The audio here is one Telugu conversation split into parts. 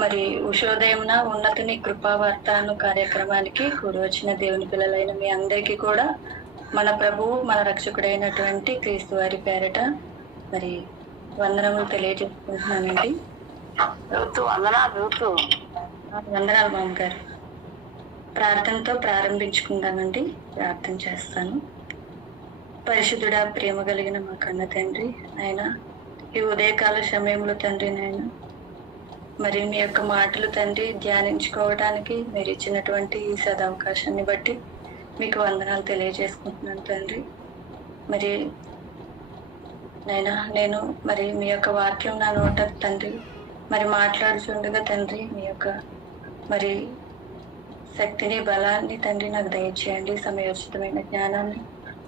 మరి ఉషోదయంన ఉన్నతిని కృపావార్తాను కార్యక్రమానికి కూడి వచ్చిన దేవుని పిల్లలైన మీ అందరికీ కూడా మన ప్రభువు మన రక్షకుడైనటువంటి క్రీస్తు వారి పేరట మరి వందనములు తెలియజేసుకుంటున్నానండి. వందనాలు మామ గారు. ప్రార్థనతో ప్రారంభించుకుందామండి. ప్రార్థన చేస్తాను. పరిశుద్ధుడా, ప్రేమ కలిగిన మా కన్న తండ్రి, ఆయన ఈ ఉదయకాల సమయంలో తండ్రి, నాయన మరి మీ యొక్క మాటలు తండ్రి ధ్యానించుకోవడానికి మీరు ఇచ్చినటువంటి ఈ సదవకాశాన్ని బట్టి మీకు వందనాలు తెలియజేసుకుంటున్నాను తండ్రి. మరి నైనా నేను మరి మీ యొక్క వాక్యం నా నోట తండ్రి మరి మాట్లాడుచుండగా తండ్రి మీ యొక్క మరి శక్తిని బలాన్ని తండ్రి నాకు దయచేయండి. సమయోచితమైన జ్ఞానాన్ని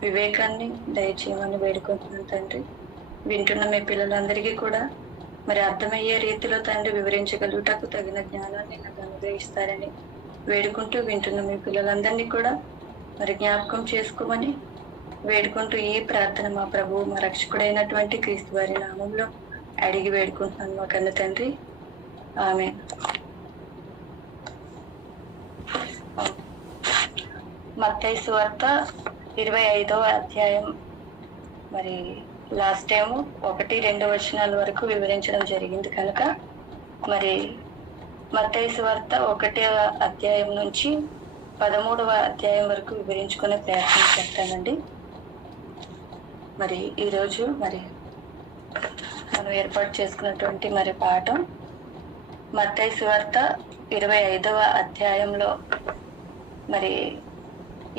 వివేకాన్ని దయచేయమని వేడుకుంటున్నాను తండ్రి. వింటున్న మీ పిల్లలందరికీ కూడా మరి అర్థమయ్యే రీతిలో తండ్రి వివరించగలుగుటకు తగిన జ్ఞానాన్ని నాకు అనుగ్రహిస్తారని వేడుకుంటూ వింటున్న మీ పిల్లలందరినీ కూడా మరి జ్ఞాపకం చేసుకోమని వేడుకుంటూ ఈ ప్రార్థన మా ప్రభువు మా రక్షకుడైనటువంటి క్రీస్తు వారి నామంలో అడిగి వేడుకుంటున్నాను మా కన్న తండ్రి. ఆమేన్. మత్తయి సువార్త 25వ అధ్యాయం మరి లాస్ట్ టైము 1-2 వచనాల వరకు వివరించడం జరిగింది కనుక మరి మత్తయి సువార్త 1వ అధ్యాయం నుంచి 13వ అధ్యాయం వరకు వివరించుకునే ప్రయత్నం చేస్తానండి. మరి ఈరోజు మరి మనం ఏర్పాటు చేసుకున్నటువంటి మరి పాఠం మత్తయి సువార్త 25వ అధ్యాయంలో మరి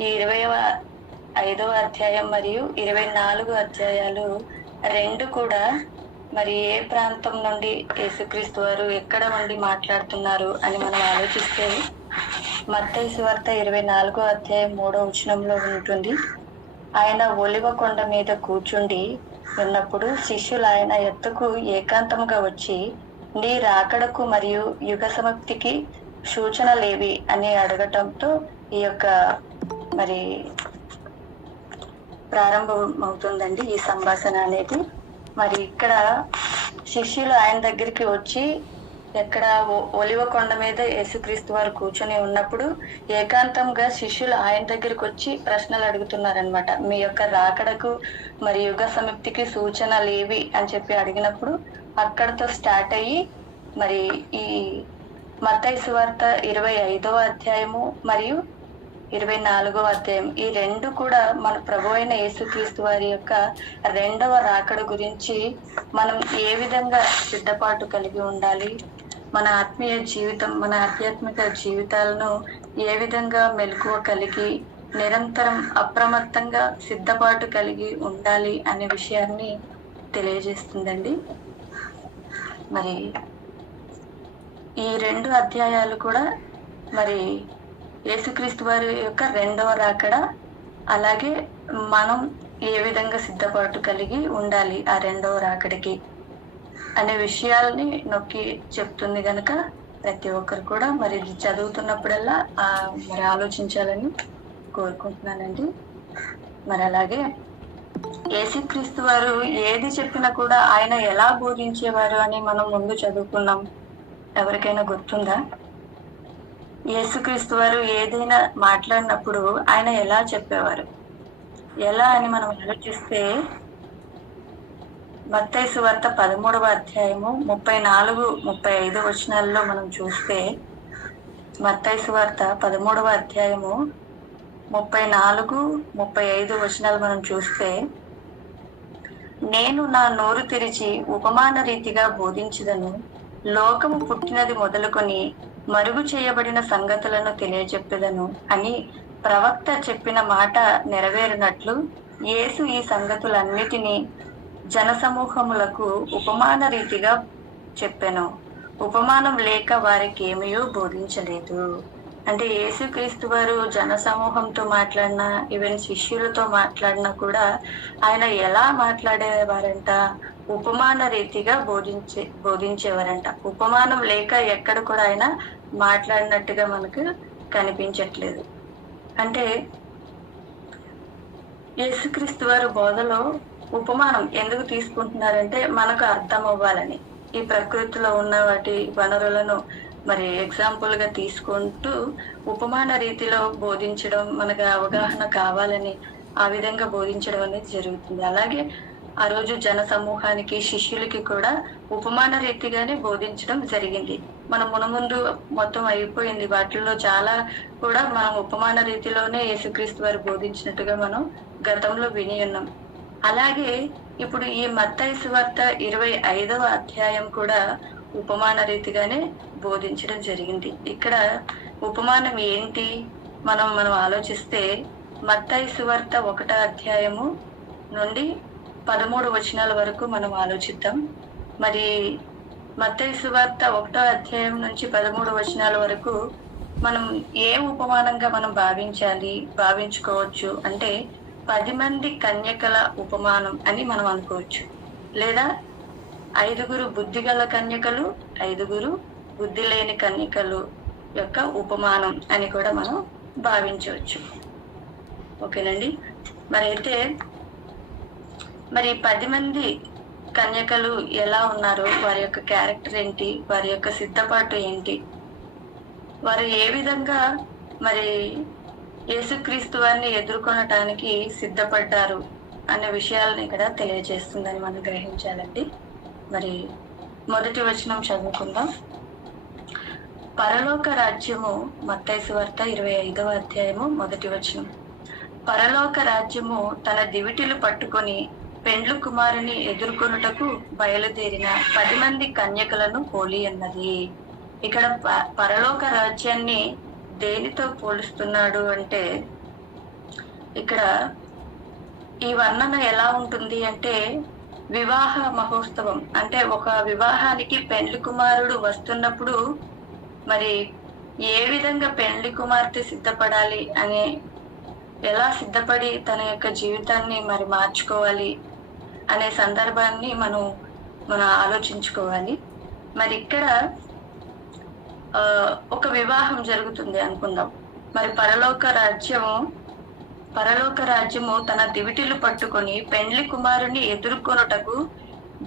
ఈ 25వ అధ్యాయం మరియు 24 అధ్యాయాలు రెండు కూడా మరి ఏ ప్రాంతం నుండి యేసుక్రీస్తు వారు ఎక్కడ ఉండి మాట్లాడుతున్నారు అని మనం ఆలోచిస్తే మత్తయి సువార్త 24వ అధ్యాయం 3వ వచనంలో ఉంటుంది. ఆయన ఒలివ కొండ మీద కూర్చుండి ఉన్నప్పుడు శిష్యులు ఆయన ఎత్తుకు ఏకాంతముగా వచ్చి నీ రాకడకు మరియు యుగ సమాప్తికి సూచనలేవి అని అడగటంతో ఈ యొక్క మరి ప్రారంభమవుతుందండి ఈ సంభాషణ అనేది. మరి ఇక్కడ శిష్యులు ఆయన దగ్గరికి వచ్చి ఎక్కడ ఒలివ కొండ మీద యేసుక్రీస్తు వారు కూర్చొని ఉన్నప్పుడు ఏకాంతంగా శిష్యులు ఆయన దగ్గరికి వచ్చి ప్రశ్నలు అడుగుతున్నారనమాట. మీ యొక్క రాకడకు మరి యుగ సమాప్తికి సూచనలు ఏవి అని చెప్పి అడిగినప్పుడు అక్కడతో స్టార్ట్ అయ్యి మరి ఈ మత్తయి సువార్త 25వ అధ్యాయము మరియు 24వ అధ్యాయం ఈ రెండు కూడా మన ప్రభు అయిన యేసుక్రీస్తు వారి యొక్క రెండవ రాకడ గురించి మనం ఏ విధంగా సిద్ధపాటు కలిగి ఉండాలి, మన ఆత్మీయ జీవితం మన ఆధ్యాత్మిక జీవితాలను ఏ విధంగా మెలకువ కలిగి నిరంతరం అప్రమత్తంగా సిద్ధపాటు కలిగి ఉండాలి అనే విషయాన్ని తెలియజేస్తుందండి. మరి ఈ 2 అధ్యాయాలు కూడా మరి యేసుక్రీస్తు వారి యొక్క రెండవ రాకడ, అలాగే మనం ఏ విధంగా సిద్ధపాటు కలిగి ఉండాలి ఆ రెండవ రాకడికి అనే విషయాల్ని నొక్కి చెప్తుంది కనుక ప్రతి ఒక్కరు కూడా మరి చదువుతున్నప్పుడల్లా మరి ఆలోచించాలని కోరుకుంటున్నానండి. మరి అలాగే యేసుక్రీస్తు వారు ఏది చెప్పినా కూడా ఆయన ఎలా బోధించేవారు అని మనం ముందు చదువుకున్నాం. ఎవరికైనా గుర్తుందా? యేసుక్రీస్తు వారు ఏదైనా మాట్లాడినప్పుడు ఆయన ఎలా చెప్పేవారు, ఎలా అని మనం ఆలోచిస్తే మత్తయి సువార్త 13వ అధ్యాయము 34-35 వచనాల్లో మనం చూస్తే మత్తయి సువార్త 13వ అధ్యాయము 34-35 వచనాలు మనం చూస్తే నేను నా నోరు తెరిచి ఉపమాన రీతిగా బోధించదను, లోకము పుట్టినది మొదలుకొని మరుగు చేయబడిన సంగతులను తెలియజెప్పెదను అని ప్రవక్త చెప్పిన మాట నెరవేరినట్లు యేసు ఈ సంగతులన్నిటినీ జనసమూహములకు ఉపమాన రీతిగా చెప్పెను. ఉపమానం లేక వారికి ఏమీ బోధించలేదు. అంటే యేసుక్రీస్తు వారు జనసమూహంతో మాట్లాడినా ఈవెన్ శిష్యులతో మాట్లాడినా కూడా ఆయన ఎలా మాట్లాడేవారంట, ఉపమాన రీతిగా బోధించేవారంట. ఉపమానం లేక ఎక్కడ కూడా ఆయన మాట్లాడినట్టుగా మనకు కనిపించట్లేదు. అంటే యేసుక్రీస్తు వారు బోధలో ఉపమానం ఎందుకు తీసుకుంటున్నారంటే మనకు అర్థం అవ్వాలని. ఈ ప్రకృతిలో ఉన్న వాటి వనరులను మరి ఎగ్జాంపుల్ గా తీసుకుంటూ ఉపమాన రీతిలో బోధించడం, మనకు అవగాహన కావాలని ఆ విధంగా బోధించడం అనేది జరుగుతుంది. అలాగే ఆ రోజు జన సమూహానికి, శిష్యులకి కూడా ఉపమాన రీతిగానే బోధించడం జరిగింది. మనం మునముందు మొత్తం అయిపోయింది, వాటిల్లో చాలా కూడా మనం ఉపమాన రీతిలోనే యేసుక్రీస్తు వారు బోధించినట్టుగా మనం గతంలో విని ఉన్నాం. అలాగే ఇప్పుడు ఈ మత్తయి సువార్త 25వ అధ్యాయం కూడా ఉపమాన రీతిగానే బోధించడం జరిగింది. ఇక్కడ ఉపమానం ఏంటి మనం ఆలోచిస్తే, మత్తయి సువార్త 1వ అధ్యాయము నుండి 13 వచనాల వరకు మనం ఆలోచిద్దాం. మరి మత్తయి సువార్త 1వ అధ్యాయం నుంచి 13 వచనాల వరకు మనం ఏ ఉపమానంగా మనం భావించుకోవచ్చు అంటే 10 మంది కన్యకల ఉపమానం అని మనం అనుకోవచ్చు. లేదా 5 బుద్ధిగల కన్యకలు, 5 బుద్ధి లేని కన్యకలు యొక్క ఉపమానం అని కూడా మనం భావించవచ్చు. ఓకేనండి. మరి 10 మంది కన్యకలు ఎలా ఉన్నారు, వారి యొక్క క్యారెక్టర్ ఏంటి, వారి యొక్క సిద్ధపాటు ఏంటి, వారు ఏ విధంగా మరి యేసుక్రీస్తు వారిని ఎదుర్కొనటానికి సిద్ధపడ్డారు అనే విషయాలను ఇక్కడ తెలియజేస్తుందని మనం గ్రహించాలండి. మరి మొదటి వచనం చదువుకుందాం. పరలోక రాజ్యము, మత్తయి సువార్త 25వ అధ్యాయము మొదటి వచనం. పరలోక రాజ్యము తన దివిటీలు పట్టుకొని పెండ్లు కుమారుని ఎదుర్కొనుటకు బయలుదేరిన 10 మంది కన్యకలను పోలి అన్నది. ఇక్కడ పరలోక రాజ్యాన్ని దేనితో పోలుస్తున్నాడు అంటే, ఇక్కడ ఈ వర్ణన ఎలా ఉంటుంది అంటే, వివాహ మహోత్సవం అంటే ఒక వివాహానికి పెండ్లి కుమారుడు వస్తున్నప్పుడు మరి ఏ విధంగా పెండ్లి కుమార్తె సిద్ధపడాలి అని, ఎలా సిద్ధపడి తన యొక్క జీవితాన్ని మరి మార్చుకోవాలి అనే సందర్భాన్ని మనం ఆలోచించుకోవాలి. మరి ఇక్కడ ఒక వివాహం జరుగుతుంది అనుకుందాం. మరి పరలోక రాజ్యము తన దివిటీలు పట్టుకొని పెండ్లి కుమారుని ఎదుర్కొనుటకు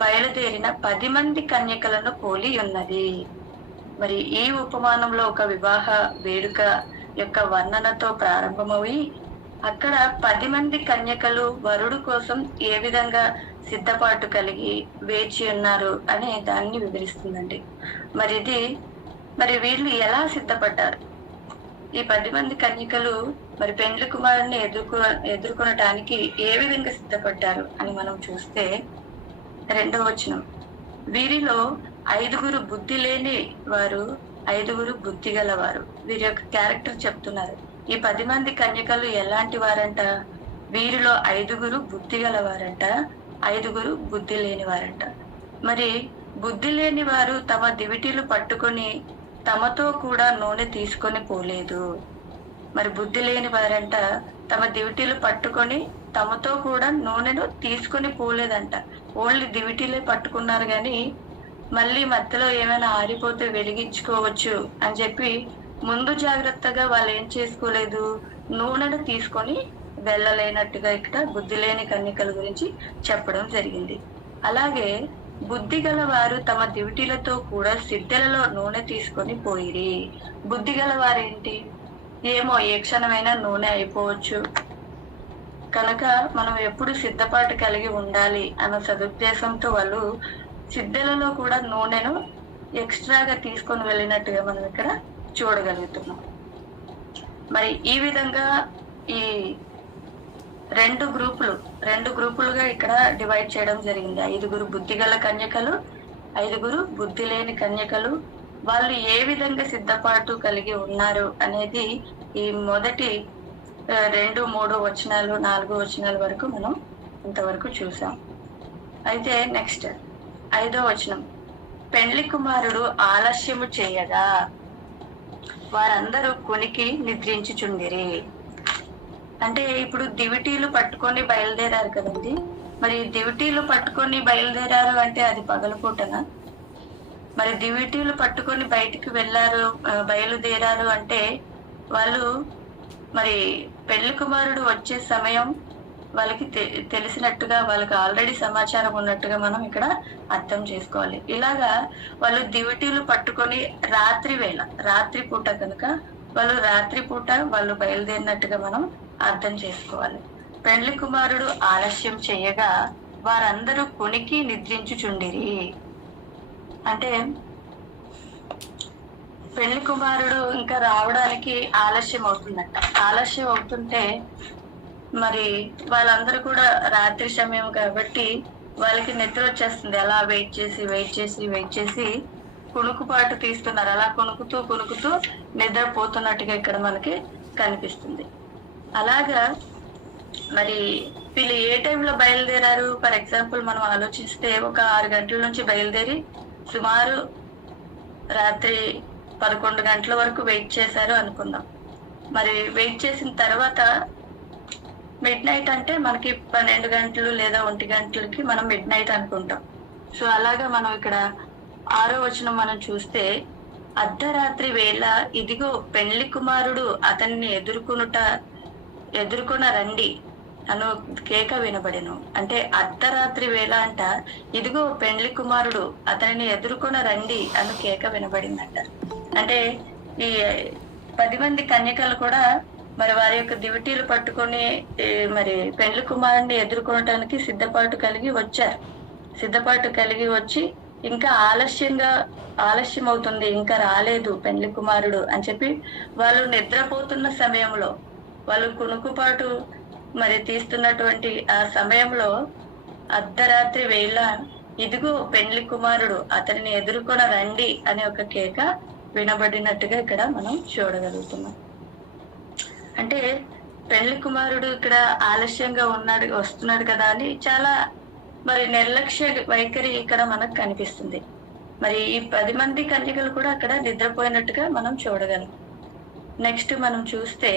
బయలుదేరిన 10 మంది కన్యకలను పోలి ఉన్నది. మరి ఈ ఉపమానంలో ఒక వివాహ వేడుక యొక్క వర్ణనతో ప్రారంభమై అక్కడ 10 మంది కన్యకలు వరుడు కోసం ఏ విధంగా సిద్ధపాటు కలిగి వేచి ఉన్నారు అనే దాన్ని వివరిస్తుందండి. మరి వీళ్ళు ఎలా సిద్ధపడ్డారు, ఈ 10 మంది కన్యకలు మరి పెండ్లి కుమారుని ఎదుర్కొనటానికి ఏ విధంగా సిద్ధపడ్డారు అని మనం చూస్తే, 2వ వచనం. వీరిలో 5 బుద్ధి లేని వారు, 5 బుద్ధి గలవారు. వీరి యొక్క క్యారెక్టర్ చెప్తున్నారు. ఈ 10 మంది కన్యకలు ఎలాంటి వారంట? వీరిలో 5 బుద్ధి గలవారంట, 5 బుద్ధి లేని వారంట. మరి బుద్ధి లేని వారు తమ దివిటీలు పట్టుకొని తమతో కూడా నూనె తీసుకొని పోలేదు. మరి బుద్ధి లేని వారంట తమ దివిటీలు పట్టుకొని తమతో కూడా నూనెను తీసుకొని పోలేదంట. ఓన్లీ దివిటీలే పట్టుకున్నారు కానీ మళ్ళీ మధ్యలో ఏమైనా ఆరిపోతే వెలిగించుకోవచ్చు అని చెప్పి ముందు జాగ్రత్తగా వాళ్ళు ఏం చేసుకోలేదు, నూనెను తీసుకొని వెళ్ళలేనట్టుగా ఇక్కడ బుద్ధి లేని కన్యకల గురించి చెప్పడం జరిగింది. అలాగే బుద్ధి గల వారు తమ దివిటీలతో కూడా సిద్ధెలలో నూనె తీసుకొని పోయిరి. బుద్ధి గల వారేంటి, ఏమో ఏ క్షణమైనా నూనె అయిపోవచ్చు కనుక మనం ఎప్పుడు సిద్ధపాటు కలిగి ఉండాలి అన్న సదుద్దేశంతో వాళ్ళు సిద్ధెలలో కూడా నూనెను ఎక్స్ట్రాగా తీసుకొని వెళ్ళినట్టుగా మనం ఇక్కడ చూడగలుగుతున్నాం. మరి ఈ విధంగా ఈ 2 గ్రూపులుగా ఇక్కడ డివైడ్ చేయడం జరిగింది. 5 బుద్ధిగల కన్యకలు, 5 బుద్ధి లేని కన్యకలు. వాళ్ళు ఏ విధంగా సిద్ధపాటు కలిగి ఉన్నారు అనేది ఈ మొదటి 2, 3 వచనాలు, 4 వచనాల వరకు మనం ఇంతవరకు చూసాం. అయితే నెక్స్ట్ 5వ వచనం. పెండ్లి కుమారుడు ఆలస్యము చేయగా వారందరూ కొనికి నిద్రించుచుండిరి. అంటే ఇప్పుడు దివిటీలు పట్టుకొని బయలుదేరారు కదండి. మరి దివిటీలు పట్టుకొని బయలుదేరారు అంటే అది పగలపూటనా? మరి దివిటీలు పట్టుకొని బయటికి బయలుదేరారు అంటే వాళ్ళు మరి పెళ్లి కుమారుడు వచ్చే సమయం వాళ్ళకి తెలిసినట్టుగా, వాళ్ళకి ఆల్రెడీ సమాచారం ఉన్నట్టుగా మనం ఇక్కడ అర్థం చేసుకోవాలి. ఇలాగా వాళ్ళు దివిటీలు పట్టుకొని రాత్రి పూట కనుక వాళ్ళు బయలుదేరినట్టుగా మనం అర్థం చేసుకోవాలి. పెండ్లి కుమారుడు ఆలస్యం చేయగా వారందరూ కునికి నిద్రించుచుండిరి. అంటే పెళ్లి కుమారుడు ఇంకా రావడానికి ఆలస్యం అవుతుందంట. ఆలస్యం అవుతుంటే మరి వాళ్ళందరూ కూడా రాత్రి సమయం కాబట్టి వాళ్ళకి నిద్ర వచ్చేస్తుంది. అలా వెయిట్ చేసి కుణుకుపాటు తీస్తున్నారు. అలా కుణుకుతూ నిద్రపోతున్నట్టుగా ఇక్కడ మనకి కనిపిస్తుంది. అలాగా మరి వీళ్ళు ఏ టైంలో బయలుదేరారు? ఫర్ ఎగ్జాంపుల్ మనం ఆలోచిస్తే ఒక 6 గంటల నుంచి బయలుదేరి సుమారు రాత్రి 11 గంటల వరకు వెయిట్ చేశారు అనుకుందాం. మరి వెయిట్ చేసిన తర్వాత మిడ్ నైట్ అంటే మనకి 12 గంటలు లేదా 1 గంటలకి మనం మిడ్ నైట్ అనుకుంటాం. సో అలాగా మనం ఇక్కడ 6వ వచనం మనం చూస్తే, అర్ధరాత్రి వేళ ఇదిగో పెళ్లి కుమారుడు అతన్ని ఎదుర్కొన రండి అను కేక వినబడెను. అంటే అర్ధరాత్రి వేళ అంట, ఇదిగో పెండ్లి కుమారుడు అతనిని ఎదుర్కొన రండి అను కేక వినబడిందంట. అంటే ఈ 10 మంది కన్యకలు కూడా మరి వారి యొక్క దివిటీలు పట్టుకొని మరి పెండ్లి కుమారుడిని ఎదుర్కొనటానికి సిద్ధపాటు కలిగి వచ్చి ఇంకా ఆలస్యం అవుతుంది, ఇంకా రాలేదు పెండ్లి కుమారుడు అని చెప్పి వాళ్ళు నిద్రపోతున్న సమయంలో, వాళ్ళు కునుకుపాటు మరి తీస్తున్నటువంటి ఆ సమయంలో అర్ధరాత్రి వేళ ఇదిగో పెండ్లి కుమారుడు అతనిని ఎదుర్కొన రండి అనే ఒక కేక వినబడినట్టుగా ఇక్కడ మనం చూడగలుగుతున్నాం. అంటే పెండ్లి కుమారుడు ఇక్కడ ఆలస్యంగా వస్తున్నాడు కదా అని చాలా మరి నిర్లక్ష్య వైఖరి ఇక్కడ మనకు కనిపిస్తుంది. మరి ఈ 10 మంది కన్యకలు కూడా అక్కడ నిద్రపోయినట్టుగా మనం చూడగలం. నెక్స్ట్ మనం చూస్తే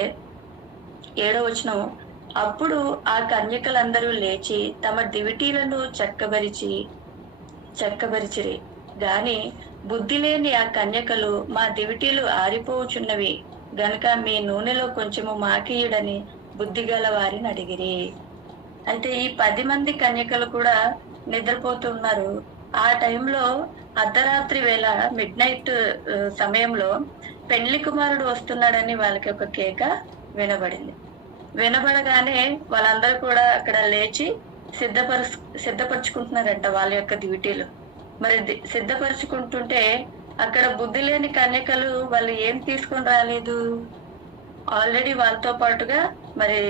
7వ వచనం, అప్పుడు ఆ కన్యకలందరూ లేచి తమ దివిటీలను చక్కబరిచిరి గాని బుద్ధి లేని ఆ కన్యకలు, మా దివిటీలు ఆరిపోవుచున్నవి గనుక మీ నూనెలో కొంచెము మాకియుడని బుద్ధిగల వారిని అడిగిరి. అయితే ఈ 10 మంది కన్యకలు కూడా నిద్రపోతున్నారు. ఆ టైంలో అర్ధరాత్రి వేళ మిడ్ నైట్ సమయంలో పెండ్లి కుమారుడు వస్తున్నాడని వాళ్ళకి ఒక కేక వినబడగానే వాళ్ళందరూ కూడా అక్కడ లేచి సిద్ధపరచుకుంటున్నారంట వాళ్ళ యొక్క డ్యూటీలు. మరి సిద్ధపరచుకుంటుంటే అక్కడ బుద్ధి లేని కన్యకలు వాళ్ళు ఏం తీసుకొని రాలేదు, ఆల్రెడీ వాళ్ళతో పాటుగా మరి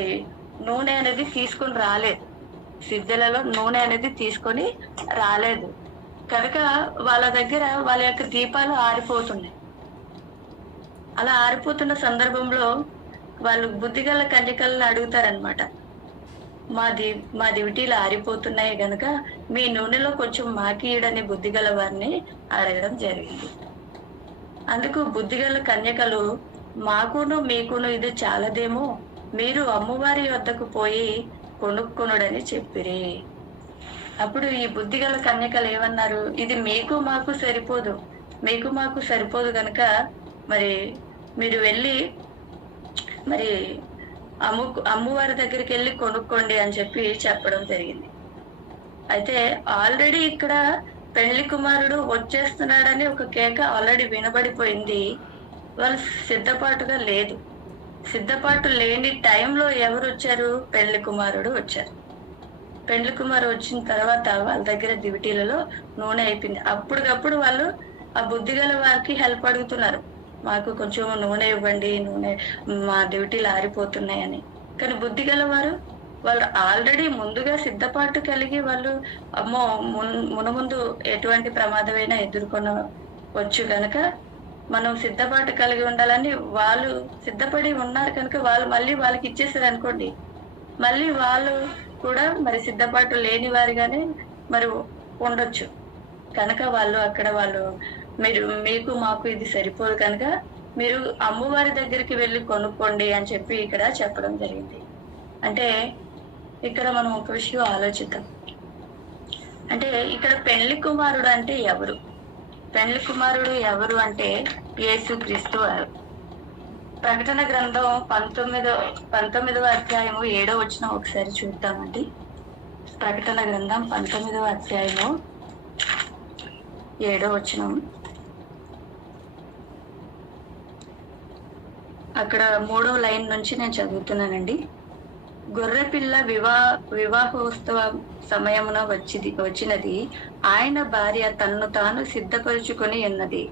నూనె అనేది తీసుకొని రాలేదు, సిద్ధలలో నూనె అనేది తీసుకొని రాలేదు కనుక వాళ్ళ దగ్గర వాళ్ళ యొక్క దీపాలు ఆరిపోతున్నాయి. అలా ఆరిపోతున్న సందర్భంలో వాళ్ళు బుద్ధిగల కన్యకలను అడుగుతారనమాట, మా దివిటీలు ఆరిపోతున్నాయి గనుక మీ నూనెలో కొంచెం మాకియడని బుద్ధిగల వారిని అడగడం జరిగింది. అందుకు బుద్ధిగల కన్యకలు, మాకును మీకును ఇది చాలదేమో, మీరు అమ్మవారి వద్దకు పోయి కొనుక్కొనుడని చెప్పిరి. అప్పుడు ఈ బుద్ధిగల కన్యకలు ఏమన్నారు, ఇది మీకు మాకు సరిపోదు గనుక మరి మీరు వెళ్ళి మరి అమ్మవారి దగ్గరికి వెళ్ళి కొనుక్కోండి అని చెప్పి చెప్పడం జరిగింది. అయితే ఆల్రెడీ ఇక్కడ పెళ్లి కుమారుడు వచ్చేస్తున్నాడని ఒక కేక ఆల్రెడీ వినబడిపోయింది. వాళ్ళు సిద్ధపాటు లేని టైంలో ఎవరు వచ్చారు? పెళ్లి కుమారుడు వచ్చారు. పెళ్లి కుమారుడు వచ్చిన తర్వాత వాళ్ళ దగ్గర దివిటీలలో నూనె అయిపోయింది. అప్పటికప్పుడు వాళ్ళు ఆ బుద్ధిగల వారికి హెల్ప్ అడుగుతున్నారు, మాకు కొంచెం నూనె ఇవ్వండి, మా డ్యూటీలు ఆరిపోతున్నాయని. కానీ బుద్ధిగల వాళ్ళు ఆల్రెడీ ముందుగా సిద్ధపాటు కలిగి వాళ్ళు అమ్మో మునముందు ఎటువంటి ప్రమాదమైనా ఎదుర్కొనవచ్చు కనుక మనం సిద్ధపాటు కలిగి ఉండాలని వాళ్ళు సిద్ధపడి ఉన్నారు కనుక వాళ్ళు మళ్ళీ వాళ్ళకి ఇచ్చేసారు అనుకోండి, మళ్ళీ వాళ్ళు కూడా మరి సిద్ధపాటు లేని వారిగానే మరి ఉండొచ్చు కనుక వాళ్ళు మీకు మాకు ఇది సరిపోదు కనుక మీరు అమ్మవారి దగ్గరికి వెళ్ళి కొనుక్కోండి అని చెప్పి ఇక్కడ చెప్పడం జరిగింది. అంటే ఇక్కడ మనం ఒక విషయం ఆలోచిద్దాం. అంటే ఇక్కడ పెళ్లి కుమారుడు అంటే ఎవరు? పెళ్లి కుమారుడు ఎవరు అంటే యేసుక్రీస్తు వారు. ప్రకటన గ్రంథం 19వ అధ్యాయము 7వ వచనం ఒకసారి చూద్దామండి. ప్రకటన గ్రంథం 19వ అధ్యాయము 7వ వచనం. అక్కడ 3వ లైన్ నుంచి నేను చదువుతున్నానండి. గొర్రెపిల్ల వివాహోత్సవ సమయమున వచ్చినది. ఆయన భార్య తన్ను తాను సిద్ధపరుచుకొని ఉన్నది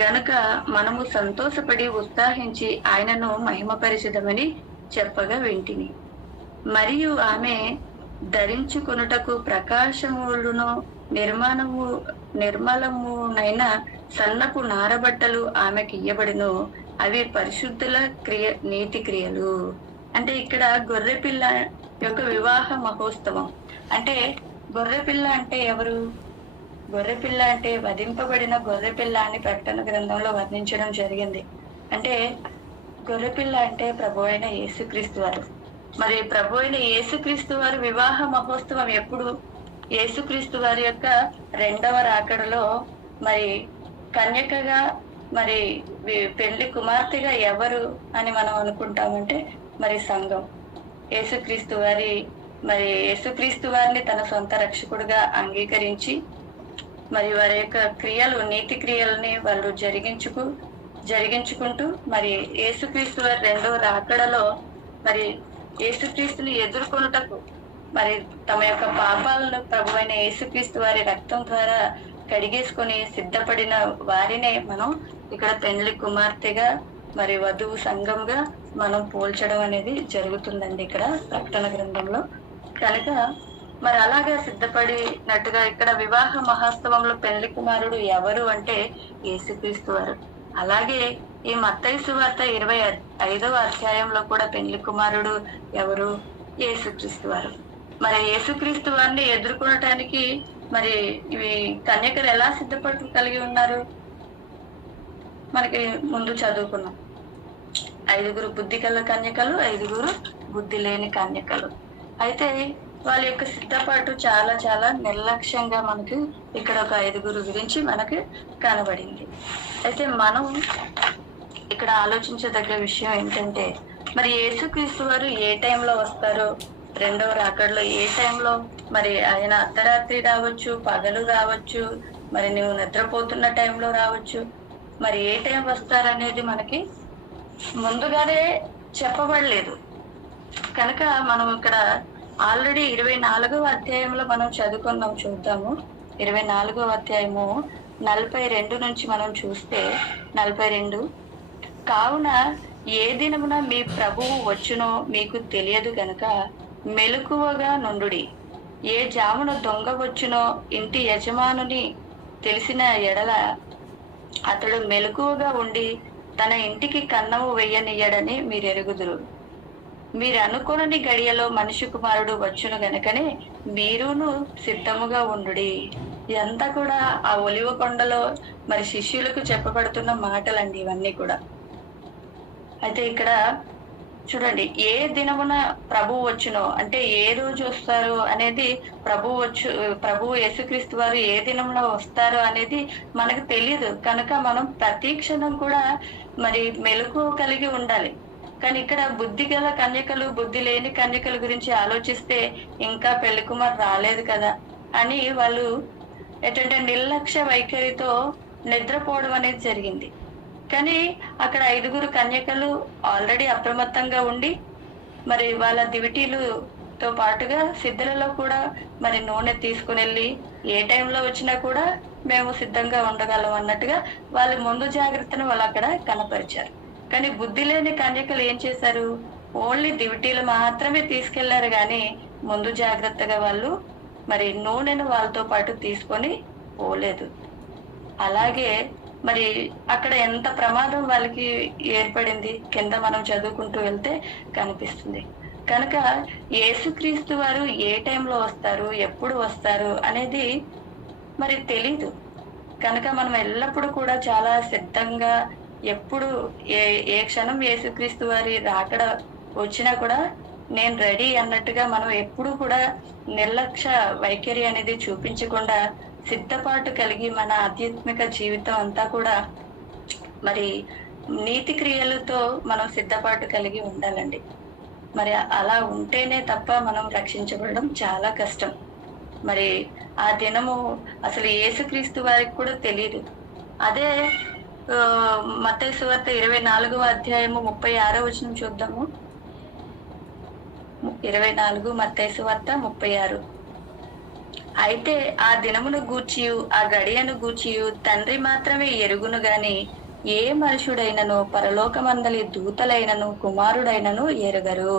గనుక మనము సంతోషపడి ఉత్సాహించి ఆయనను మహిమపరిచిదమని చెప్పగా వింటిని. మరియు ఆమె ధరించుకొనుటకు ప్రకాశములను నిర్మలమునైన సన్నపు నారబట్టలు ఆమెకి ఇయ్యబడును. అవి పరిశుద్ధుల నీతి క్రియలు. అంటే ఇక్కడ గొర్రెపిల్ల యొక్క వివాహ మహోత్సవం. అంటే గొర్రెపిల్ల అంటే ఎవరు? గొర్రెపిల్ల అంటే వధింపబడిన గొర్రెపిల్ల అని ప్రకటన గ్రంథంలో వర్ణించడం జరిగింది. అంటే గొర్రెపిల్ల అంటే ప్రభు అయిన యేసుక్రీస్తు వారు. మరి ప్రభు అయిన యేసుక్రీస్తు వారు వివాహ మహోత్సవం ఎప్పుడు? యేసుక్రీస్తు వారి యొక్క 2వ రాకడలో మరి కన్యకగా మరి పెళ్లి కుమార్తెగా ఎవరు అని మనం అనుకుంటామంటే మరి సంఘం. యేసుక్రీస్తు వారిని తన సొంత రక్షకుడుగా అంగీకరించి మరి వారి యొక్క క్రియలు, నీతి క్రియలని వాళ్ళు జరిగించుకుంటూ మరి యేసుక్రీస్తు వారి 2వ రాకడలో మరి యేసుక్రీస్తుని ఎదుర్కొనుటకు మరి తమ యొక్క పాపాలను ప్రభు అయిన యేసుక్రీస్తు వారి రక్తం ద్వారా కడిగేసుకొని సిద్ధపడిన వారినే మనం ఇక్కడ పెండ్లి కుమార్తెగా మరి వధువు సంఘంగా మనం పోల్చడం అనేది జరుగుతుందండి ఇక్కడ ప్రకటన గ్రంథంలో. కనుక మరి అలాగా సిద్ధపడినట్టుగా ఇక్కడ వివాహ మహోత్సవంలో పెళ్లి కుమారుడు ఎవరు అంటే యేసుక్రీస్తు వారు. అలాగే ఈ మత్తయి సువార్త 25వ అధ్యాయంలో కూడా పెళ్లి కుమారుడు ఎవరు? యేసుక్రీస్తు వారు. మరి యేసుక్రీస్తు వారిని ఎదుర్కొనటానికి మరి ఇవి కన్యకలు ఎలా సిద్ధపట్టు కలిగి ఉన్నారు? మనకి ముందు చదువుకున్నాం. 5 బుద్ధి గల కన్యకలు, 5 బుద్ధి లేని కన్యకలు. అయితే వాళ్ళ యొక్క సిద్ధపాటు చాలా చాలా నిర్లక్ష్యంగా మనకి ఇక్కడ ఒక 5 గురించి మనకి కనబడింది. అయితే మనం ఇక్కడ ఆలోచించదగ్గ విషయం ఏంటంటే మరి యేసుక్రీస్తు వారు ఏ టైంలో వస్తారో, 2వ రాకడలో ఏ టైంలో, మరి ఆయన అర్ధరాత్రి రావచ్చు, పగలు రావచ్చు, మరి నువ్వు నిద్రపోతున్న టైంలో రావచ్చు. మరి ఏ టైం వస్తారనేది మనకి ముందుగానే చెప్పబడలేదు. కనుక మనం ఇక్కడ ఆల్రెడీ 24వ అధ్యాయంలో మనం చదువుకున్నాం. చూద్దాము. 24వ అధ్యాయము 42 నుంచి మనం చూస్తే 42, కావున ఏ దినమున మీ ప్రభువు వచ్చునో మీకు తెలియదు గనుక మెలకువగా నుండుడి. ఏ జామున దొంగ వచ్చునో ఇంటి యజమానుని తెలిసిన ఎడల అతడు మెలకువగా ఉండి తన ఇంటికి కన్నము వెయ్యనియ్యడని మీరు ఎరుగుదురు. మీరు అనుకొనని గడియలో మనిషి కుమారుడు వచ్చును గనుకనే మీరును సిద్ధముగా ఉండుడి. ఇదంతా కూడా ఆ ఒలివ కొండలో మరి శిష్యులకు చెప్పబడుతున్న మాటలండి ఇవన్నీ కూడా. అయితే ఇక్కడ చూడండి, ఏ దినమున ప్రభువు వచ్చునో అంటే ఏ రోజు వస్తారు అనేది, ప్రభువు యేసుక్రీస్తు వారు ఏ దినమున వస్తారు అనేది మనకు తెలియదు. కనుక మనం ప్రతి క్షణం కూడా మరి మెలకువ కలిగి ఉండాలి. కానీ ఇక్కడ బుద్ధి గల కన్యకలు, బుద్ధి లేని కన్యకల గురించి ఆలోచిస్తే ఇంకా పెళ్లి కుమార్ రాలేదు కదా అని వాళ్ళు ఏంటంటే నిర్లక్ష్య వైఖరితో నిద్రపోవడం అనేది జరిగింది. కానీ అక్కడ 5 కన్యకలు ఆల్రెడీ అప్రమత్తంగా ఉండి మరి వాళ్ళ దివిటీలతో పాటుగా సిద్ధులలో కూడా మరి నూనె తీసుకుని వెళ్ళి ఏ టైంలో వచ్చినా కూడా మేము సిద్ధంగా ఉండగలం అన్నట్టుగా వాళ్ళ ముందు జాగ్రత్తను వాళ్ళు అక్కడ కనపరిచారు. కానీ బుద్ధి లేని కన్యకలు ఏం చేశారు? ఓన్లీ దివిటీలు మాత్రమే తీసుకెళ్లారు, కానీ ముందు జాగ్రత్తగా వాళ్ళు మరి నూనెను వాళ్ళతో పాటు తీసుకొని పోలేదు. అలాగే మరి అక్కడ ఎంత ప్రమాదం వాళ్ళకి ఏర్పడింది కింద మనం చదువుకుంటూ వెళ్తే కనిపిస్తుంది. కనుక యేసుక్రీస్తు వారు ఏ టైంలో వస్తారు, ఎప్పుడు వస్తారు అనేది మరి తెలీదు. కనుక మనం ఎల్లప్పుడూ కూడా చాలా సిద్ధంగా, ఎప్పుడు ఏ క్షణం యేసుక్రీస్తు వారి రాకడ వచ్చినా కూడా నేను రెడీ అన్నట్టుగా మనం ఎప్పుడు కూడా నిర్లక్ష్య వైఖరి అనేది చూపించకుండా సిద్ధపాటు కలిగి మన ఆధ్యాత్మిక జీవితం అంతా కూడా మరి నీతి క్రియలతో మనం సిద్ధపాటు కలిగి ఉండాలండి. మరి అలా ఉంటేనే తప్ప మనం రక్షించబడడం చాలా కష్టం. మరి ఆ దినము అసలు యేసుక్రీస్తు వారికి కూడా తెలియదు. అదే మత్తయి సువార్త 24వ అధ్యాయము 36వ వచనం చూద్దాము. 24 మత్తయి సువార్త 36. అయితే ఆ దినమును గూర్చియు ఆ గడియను గూర్చియు తండ్రి మాత్రమే ఎరుగును గాని ఏ మనుషుడైనను పరలోకమందలి దూతలైనను కుమారుడైనను ఎరుగరు.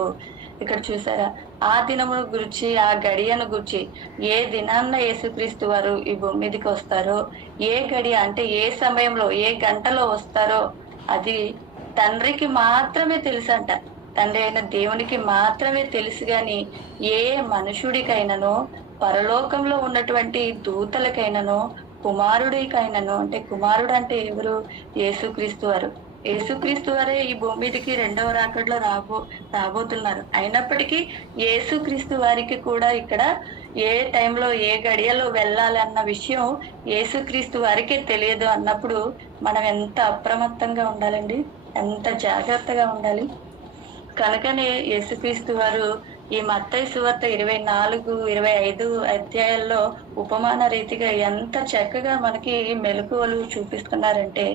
ఇక్కడ చూసారా, ఆ దినమును గురించి ఆ గడియను గురించి ఏ దినాన్న యేసుక్రీస్తు వారు ఈ భూమి మీదకి వస్తారో, ఏ గడియ అంటే ఏ సమయంలో ఏ గంటలో వస్తారో అది తండ్రికి మాత్రమే తెలుసంట. తండ్రి అయిన దేవునికి మాత్రమే తెలుసు గాని ఏ మనుషుడికైనానో పరలోకంలో ఉన్నటువంటి దూతలకైనానో కుమారుడికైనానో, అంటే కుమారుడు అంటే ఎవరు? యేసుక్రీస్తు వారు. యేసుక్రీస్తు వారే ఈ భూమి మీదకి రెండవ రాకడలో రాబోతున్నారు. అయినప్పటికీ యేసుక్రీస్తు వారికి కూడా ఇక్కడ ఏ టైంలో ఏ గడియలో వెళ్ళాలి అన్న విషయం యేసుక్రీస్తు వారికే తెలియదు అన్నప్పుడు మనం ఎంత అప్రమత్తంగా ఉండాలండి, ఎంత జాగ్రత్తగా ఉండాలి. కనుకనే యేసుక్రీస్తు వారు ఈ మత్తయి సువార్త 24, 25 అధ్యాయాల్లో ఉపమాన రీతిగా ఎంత చక్కగా మనకి మెలకువలు చూపిస్తున్నారంటే,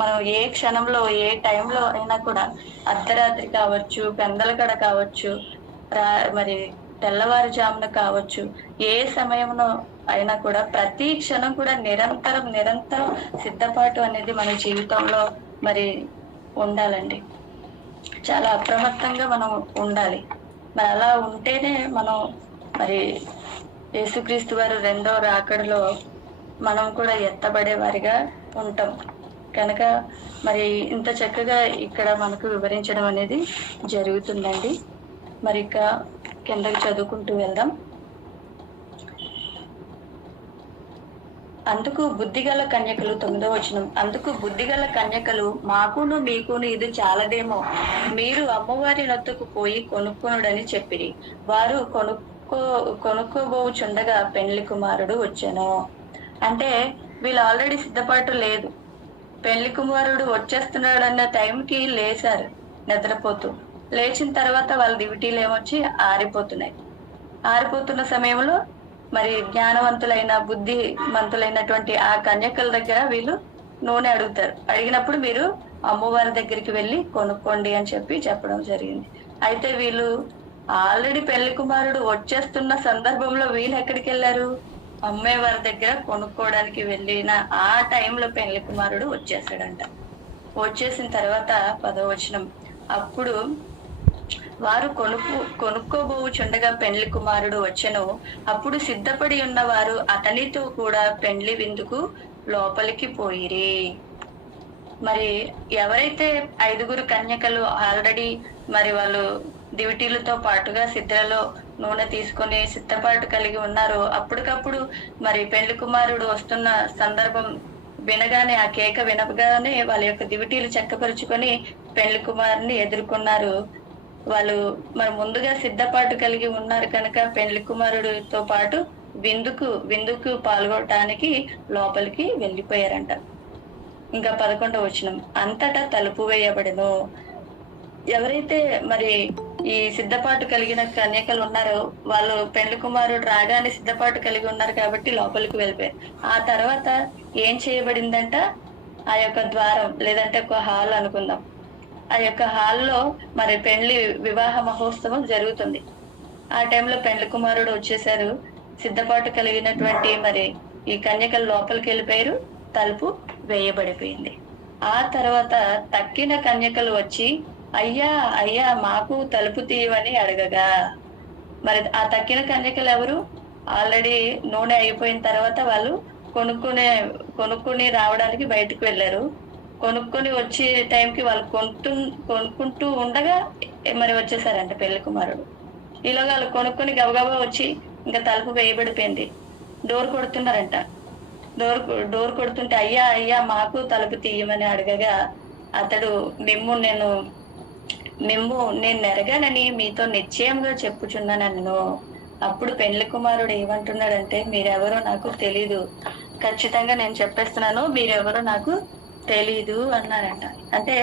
మనం ఏ క్షణంలో ఏ టైంలో అయినా కూడా, అర్ధరాత్రి కావచ్చు, పెందలకడ కావచ్చు, మరి తెల్లవారుజామున కావచ్చు, ఏ సమయంలో అయినా కూడా ప్రతి క్షణం కూడా నిరంతరం సిద్ధపాటు అనేది మన జీవితంలో మరి ఉండాలండి. చాలా అప్రమత్తంగా మనం ఉండాలి. మరి అలా ఉంటేనే మనం మరి యేసుక్రీస్తు వారు రెండో రాకడలో మనం కూడా ఎత్తబడే వారిగా ఉంటాం. కనుక మరి ఇంత చక్కగా ఇక్కడ మనకు వివరించడం అనేది జరుగుతుందండి. మరి ఇక కిందకి చదువుకుంటూ వెళ్దాం. అందుకు బుద్ధిగల కన్యకలు, 9వ వచనం, అందుకు బుద్ధిగల కన్యకలు, మాకును మీకును ఇది చాలదేమో, మీరు అమ్మవారి నొద్దకు పోయి కొనుక్కొనుడని చెప్పిరి. వారు కొనుక్కోబోచుండగా పెండ్లి కుమారుడు వచ్చెను. అంటే వీళ్ళు ఆల్రెడీ సిద్ధపాటు లేదు. పెళ్లి కుమారుడు వచ్చేస్తున్నాడు అన్న టైంకి లేచారు నిద్రపోతూ. లేచిన తర్వాత వాళ్ళ దివిటీలు ఏమొచ్చి ఆరిపోతున్న సమయంలో మరి జ్ఞానవంతులైన బుద్ధిమంతులైనటువంటి ఆ కన్యకల దగ్గర వీళ్ళు నూనె అడుగుతారు. అడిగినప్పుడు మీరు అమ్మవారి దగ్గరికి వెళ్ళి కొనుక్కోండి అని చెప్పడం జరిగింది. అయితే వీళ్ళు ఆల్రెడీ పెళ్లి కుమారుడు వచ్చేస్తున్న సందర్భంలో వీళ్ళు ఎక్కడికి వెళ్ళారు? అమ్మవారి దగ్గర కొనుక్కోవడానికి వెళ్ళిన ఆ టైంలో పెళ్లి కుమారుడు వచ్చేసాడంట. వచ్చేసిన తర్వాత 10వ వచనం, అప్పుడు వారు కొనుక్కోబోచుండగా పెండ్లి కుమారుడు వచ్చెను. అప్పుడు సిద్ధపడి ఉన్నవారు అతనితో కూడా పెండ్లి విందుకు లోపలికి పోయిరి. మరి ఎవరైతే 5 కన్యకలు ఆల్రెడీ మరి వాళ్ళు దివిటీలతో పాటుగా సిద్ధలో నూనె తీసుకొని సిద్ధపాటు కలిగి ఉన్నారో, అప్పటికప్పుడు మరి పెండ్లి కుమారుడు వస్తున్న సందర్భం వినగానే, ఆ కేక వినగానే వాళ్ళ యొక్క దివిటీలు చక్కపరుచుకొని పెండ్లి కుమారుని ఎదుర్కొన్నారు. వాళ్ళు మరి ముందుగా సిద్ధపాటు కలిగి ఉన్నారు కనుక పెండ్లి కుమారుడితో పాటు విందుకు పాల్గొనటానికి లోపలికి వెళ్ళిపోయారంట. ఇంకా 11వ వచనం, అంతటా తలుపు వేయబడెను. ఎవరైతే మరి ఈ సిద్ధపాటు కలిగిన కన్యకలు ఉన్నారో వాళ్ళు పెండ్లి కుమారుడు రాగానే సిద్ధపాటు కలిగి ఉన్నారు కాబట్టి లోపలికి వెళ్ళిపోయారు. ఆ తర్వాత ఏం చేయబడిందంట? ఆ యొక్క ద్వారం, లేదంటే ఒక హాల్ అనుకుందాం, ఆ యొక్క హాల్లో మరి వివాహ మహోత్సవం జరుగుతుంది. ఆ టైంలో పెండ్లి కుమారుడు వచ్చేసారు. సిద్ధపాటు కలిగినటువంటి మరి ఈ కన్యకలు లోపలికి వెళ్ళిపోయారు. తలుపు వేయబడిపోయింది. ఆ తర్వాత తక్కిన కన్యకలు వచ్చి, అయ్యా అయ్యా మాకు తలుపు తీయమని అడగగా, మరి ఆ తక్కిన కన్యకలు ఎవరు? ఆల్రెడీ నూనె అయిపోయిన తర్వాత వాళ్ళు కొనుక్కుని రావడానికి బయటకు వెళ్ళారు. కొనుక్కొని వచ్చే టైంకి వాళ్ళు కొనుక్కుంటూ ఉండగా మరి వచ్చేసారంట పెళ్లి కుమారుడు. ఈలోగా వాళ్ళు కొనుక్కొని గబగబా వచ్చి ఇంకా తలుపు వేయబడిపోయింది. డోర్ కొడుతున్నారంట. డోర్ కొడుతుంటే, అయ్యా అయ్యా మాకు తలుపు తీయమని అడగగా, అతడు మిమ్ము నేను ఎరగానని మీతో నిశ్చయంగా చెప్పుచున్నాను. అప్పుడు పెండ్లి కుమారుడు ఏమంటున్నాడంటే, మీరెవరో నాకు తెలీదు, ఖచ్చితంగా నేను చెప్పేస్తున్నాను, మీరెవరో నాకు తెలీదు అన్నారంట. అంటే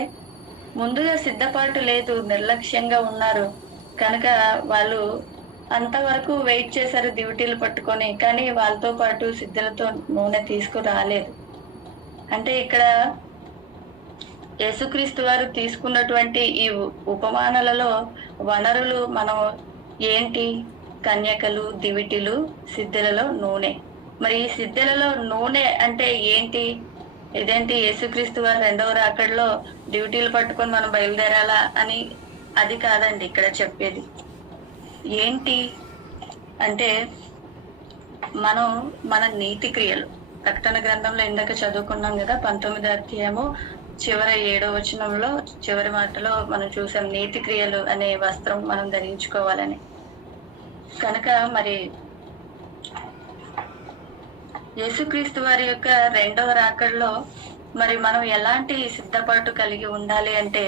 ముందుగా సిద్ధపాటు లేదు, నిర్లక్ష్యంగా ఉన్నారు కనుక వాళ్ళు అంతవరకు వెయిట్ చేశారు డ్యూటీలు పట్టుకొని, కానీ వాళ్ళతో పాటు సిద్ధులతో నూనె తీసుకురాలేదు. అంటే ఇక్కడ యేసుక్రీస్తు వారు తీసుకున్నటువంటి ఈ ఉపమానాలలో వనరులు మనం ఏంటి? కన్యకలు, దివిటీలు, సిద్ధులలో నూనె. మరి ఈ సిద్ధులలో నూనె అంటే ఏంటి? ఇదేంటి యేసుక్రీస్తు వారు రెండవ రాకడలో డ్యూటీలు పట్టుకొని మనం బయలుదేరాలా అని? అది కాదండి ఇక్కడ చెప్పేది. ఏంటి అంటే మనం మన నీతి క్రియలు, ప్రకటన గ్రంథంలో ఇందాక చదువుకున్నాం కదా, 19వ అధ్యాయము చివరి 7వ వచనంలో చివరి మాటలో మనం చూసాం నీతి క్రియలు అనే వస్త్రం మనం ధరించుకోవాలని. కనుక మరి యేసుక్రీస్తు వారి యొక్క రెండవ రాకడలో మరి మనం ఎలాంటి సిద్ధపాటు కలిగి ఉండాలి అంటే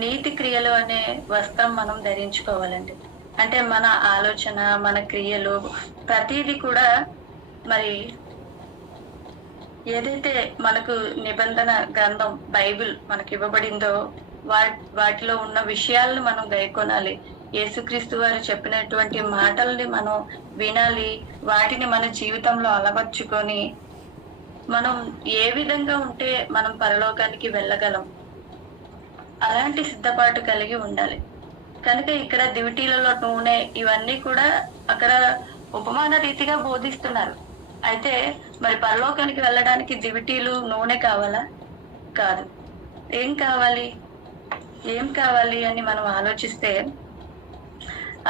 నీతి క్రియలు అనే వస్త్రం మనం ధరించుకోవాలండి. అంటే మన ఆలోచన, మన క్రియలు, ప్రతిదీ కూడా మరి ఏదైతే మనకు నిబంధన గ్రంథం బైబిల్ మనకి ఇవ్వబడిందో వాటిలో ఉన్న విషయాలను మనం గైకొనాలి. యేసుక్రీస్తు వారు చెప్పినటువంటి మాటల్ని మనం వినాలి, వాటిని మన జీవితంలో అలవర్చుకొని మనం ఏ విధంగా ఉంటే మనం పరలోకానికి వెళ్ళగలం, అలాంటి సిద్ధపాటు కలిగి ఉండాలి. కనుక ఇక్కడ దివిటీలలో నూనె ఇవన్నీ కూడా అక్కడ ఉపమాన రీతిగా బోధిస్తున్నారు. అయితే మరి పరలోకానికి వెళ్ళడానికి దివిటీలు, నూనె కావాలా? కాదు. ఏం కావాలి అని మనం ఆలోచిస్తే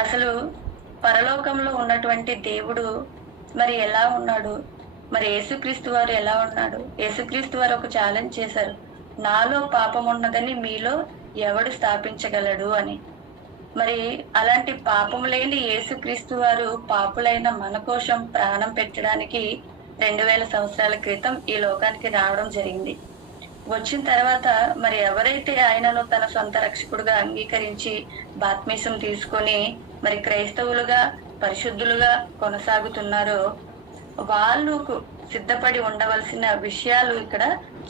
అసలు పరలోకంలో ఉన్నటువంటి దేవుడు మరి ఎలా ఉన్నాడు, మరి యేసుక్రీస్తు వారు ఎలా ఉన్నాడు? యేసుక్రీస్తు వారు ఒక ఛాలెంజ్ చేశారు, నాలో పాపం ఉన్నదని మీలో ఎవడు స్థాపించగలడు అని. మరి అలాంటి పాపం లేని యేసుక్రీస్తు వారు పాపులైన మన కోసం ప్రాణం పెట్టడానికి 2000 సంవత్సరాల క్రితం ఈ లోకానికి రావడం జరిగింది. వచ్చిన తర్వాత మరి ఎవరైతే ఆయనను తన సొంత రక్షకుడుగా అంగీకరించి బాప్తిసం తీసుకొని మరి క్రైస్తవులుగా, పరిశుద్ధులుగా కొనసాగుతున్నారో వాళ్ళకు సిద్ధపడి ఉండవలసిన విషయాలు ఇక్కడ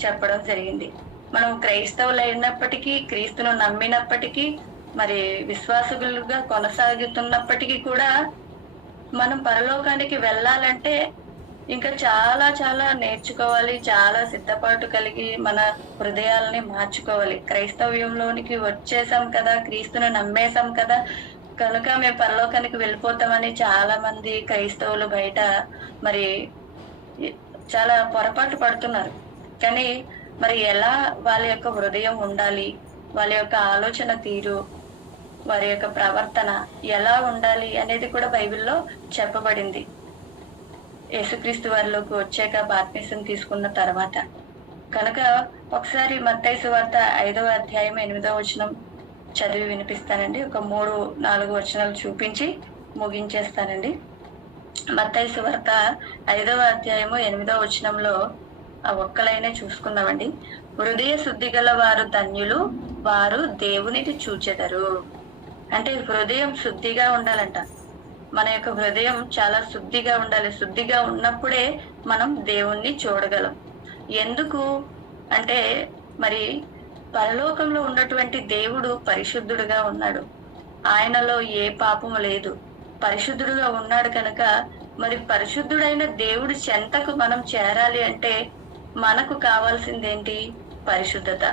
చెప్పడం జరిగింది. మనం క్రైస్తవులు అయినప్పటికీ, క్రీస్తును నమ్మినప్పటికీ, మరి విశ్వాసులుగా కొనసాగుతున్నప్పటికీ కూడా మనం పరలోకానికి వెళ్ళాలంటే ఇంకా చాలా చాలా నేర్చుకోవాలి, చాలా సిద్ధపాటు కలిగి మన హృదయాలని మార్చుకోవాలి. క్రైస్తవ్యంలోనికి వచ్చేసాం కదా, క్రీస్తును నమ్మేశాం కదా, కనుక మేము పరలోకానికి వెళ్ళిపోతామని చాలా మంది క్రైస్తవులు బయట మరి చాలా పొరపాటు పడుతున్నారు. కానీ మరి ఎలా వాళ్ళ యొక్క హృదయం ఉండాలి, వాళ్ళ యొక్క ఆలోచన తీరు, వారి యొక్క ప్రవర్తన ఎలా ఉండాలి అనేది కూడా బైబిల్లో చెప్పబడింది. యేసుక్రీస్తు వారిలోకి వచ్చాక బాప్తిసం తీసుకున్న తర్వాత. కనుక ఒకసారి మత్తయి సువార్త 5వ అధ్యాయం 8వ వచనం చదివి వినిపిస్తానండి. ఒక 3-4 వచనాలు చూపించి ముగించేస్తానండి. మత్తయి సువార్త 5వ అధ్యాయము 8వ వచనంలో ఆ ఒక్కలైనా చూసుకుందామండి. హృదయ శుద్ధి గల వారు ధన్యులు, వారు దేవునిని చూచెదరు. అంటే హృదయం శుద్ధిగా ఉండాలంట. మన యొక్క హృదయం చాలా శుద్ధిగా ఉండాలి. శుద్ధిగా ఉన్నప్పుడే మనం దేవుణ్ణి చూడగలం. ఎందుకు అంటే మరి పరలోకంలో ఉన్నటువంటి దేవుడు పరిశుద్ధుడుగా ఉన్నాడు, ఆయనలో ఏ పాపము లేదు, పరిశుద్ధుడుగా ఉన్నాడు. కనుక మరి పరిశుద్ధుడైన దేవుడి చెంతకు మనం చేరాలి అంటే మనకు కావాల్సిందేంటి? పరిశుద్ధత.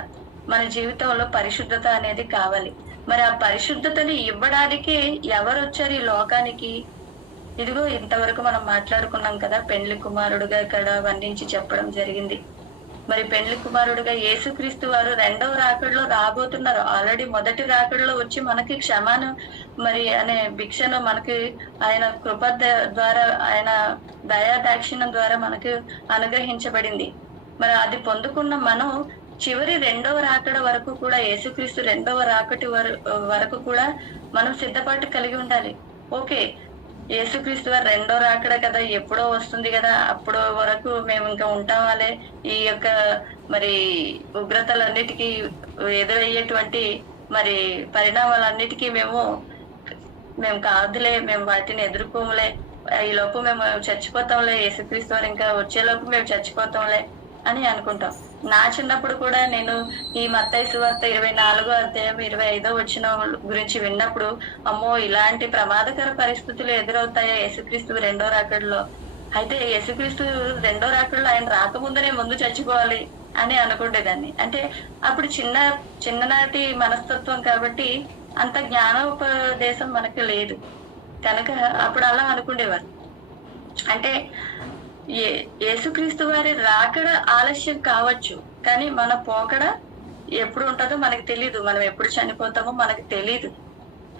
మన జీవితంలో పరిశుద్ధత అనేది కావాలి. మరి ఆ పరిశుద్ధతని ఇవ్వడానికి ఎవరు వచ్చారు ఈ లోకానికి? ఇదిగో ఇంతవరకు మనం మాట్లాడుకున్నాం కదా, పెండ్లి కుమారుడుగా ఇక్కడ వర్ణించి చెప్పడం జరిగింది. మరి పెండ్లి కుమారుడుగా యేసుక్రీస్తు వారు రెండవ రాకడలో రాబోతున్నారు. ఆల్రెడీ మొదటి రాకడలో వచ్చి మనకి క్షమాను మరి అనే భిక్షను మనకి ఆయన కృప ద్వారా, ఆయన దయా దాక్షిణ్యం ద్వారా మనకు అనుగ్రహించబడింది. మరి అది పొందుకున్న మనం చివరి రెండవ రాకడ వరకు కూడా, యేసుక్రీస్తు రెండవ రాకటి వరకు కూడా మనం సిద్ధపాటు కలిగి ఉండాలి. ఓకే, యేసుక్రీస్తు వారు రెండో రాకడ కదా, ఎప్పుడో వస్తుంది కదా, అప్పుడు వరకు మేము ఇంకా ఉంటామాలే, ఈ యొక్క మరి ఉగ్రతలన్నిటికీ ఎదురయ్యేటువంటి మరి పరిణామాలన్నిటికీ మేము కాదులే, మేము వాటిని ఎదుర్కోములే, ఈ లోపు మేము చచ్చిపోతాంలే, యేసుక్రీస్తు వారు ఇంకా వచ్చేలోపు మేము చచ్చిపోతాంలే అని అనుకుంటాం. నా చిన్నప్పుడు కూడా నేను ఈ మత్తయి సువార్త 24వ అధ్యాయం 25వ వచనం గురించి విన్నప్పుడు, అమ్మో ఇలాంటి ప్రమాదకర పరిస్థితులు ఎదురవుతాయా యేసుక్రీస్తు రెండో రాకడలో, అయితే యేసుక్రీస్తు రెండో రాకడలో ఆయన రాకముందనే ముందు చచ్చిపోవాలి అని అనుకునేదాన్ని. అంటే అప్పుడు చిన్ననాటి మనస్తత్వం కాబట్టి అంత జ్ఞానోపదేశం మనకు లేదు కనుక అప్పుడు అలా అనుకునేవారు. అంటే యేసుక్రీస్తు వారి రాకడ ఆలస్యం కావచ్చు, కానీ మన పోకడ ఎప్పుడు ఉంటుందో మనకు తెలీదు, మనం ఎప్పుడు చనిపోతామో మనకు తెలీదు.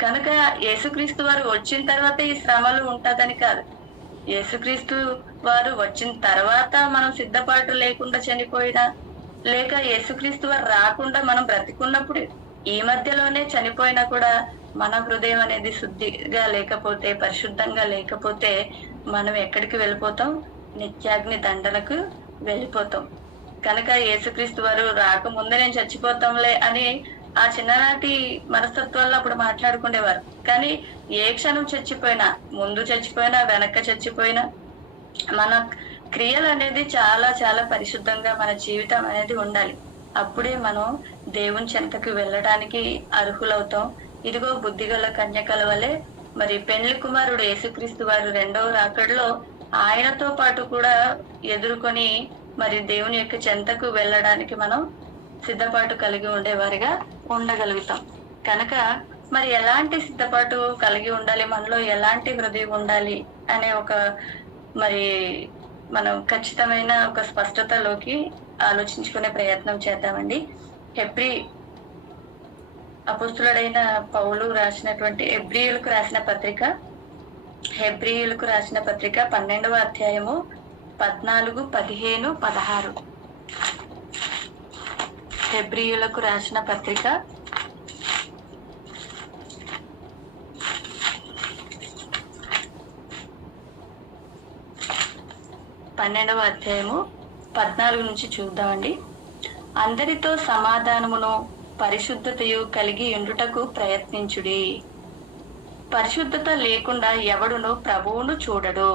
కనుక యేసుక్రీస్తు వారు వచ్చిన తర్వాత ఈ శ్రమలు ఉంటుందని కాదు, యేసుక్రీస్తు వారు వచ్చిన తర్వాత మనం సిద్ధపాటు లేకుండా చనిపోయినా, లేక యేసుక్రీస్తు వారు రాకుండా మనం బ్రతికున్నప్పుడు ఈ మధ్యలోనే చనిపోయినా కూడా మన హృదయం అనేది శుద్ధిగా లేకపోతే, పరిశుద్ధంగా లేకపోతే మనం ఎక్కడికి వెళ్ళిపోతాం? నిత్యాగ్ని దండలకు వెళ్ళిపోతాం. కనుక యేసుక్రీస్తు వారు రాకముందే నేను చచ్చిపోతాంలే అని ఆ చిన్ననాటి మనస్తత్వాల్లో అప్పుడు మాట్లాడుకునేవారు. కానీ ఏ క్షణం చచ్చిపోయినా, ముందు చచ్చిపోయినా వెనక చచ్చిపోయినా, మన క్రియలు అనేది చాలా చాలా పరిశుద్ధంగా మన జీవితం అనేది ఉండాలి. అప్పుడే మనం దేవుని చెంతకు వెళ్ళడానికి అర్హులవుతాం. ఇదిగో బుద్ధిగల కన్యకల వలె మరి పెండ్లి కుమారుడు యేసుక్రీస్తు వారు రెండవ రాకడలో ఆయనతో పాటు కూడా ఎదుర్కొని మరి దేవుని యొక్క చెంతకు వెళ్ళడానికి మనం సిద్ధపాటు కలిగి ఉండేవారిగా ఉండగలుగుతాం. కనుక మరి ఎలాంటి సిద్ధపాటు కలిగి ఉండాలి, మనలో elanti హృదయం ఉండాలి అనే ఒక మరి మనం ఖచ్చితమైన ఒక స్పష్టతలోకి ఆలోచించుకునే ప్రయత్నం చేద్దామండి. అపోస్తులుడైన పౌలు రాసినటువంటి హెబ్రీయులకు రాసిన పత్రిక 12వ అధ్యాయము 14, 15, 16. హెబ్రీయులకు రాసిన పత్రిక 12వ అధ్యాయము 14 నుంచి చూద్దామండి. అందరితో సమాధానమును పరిశుద్ధతయు కలిగి ఉండుటకు ప్రయత్నించుడి. పరిశుద్ధత లేకుండా ఎవడును ప్రభువును చూడడు.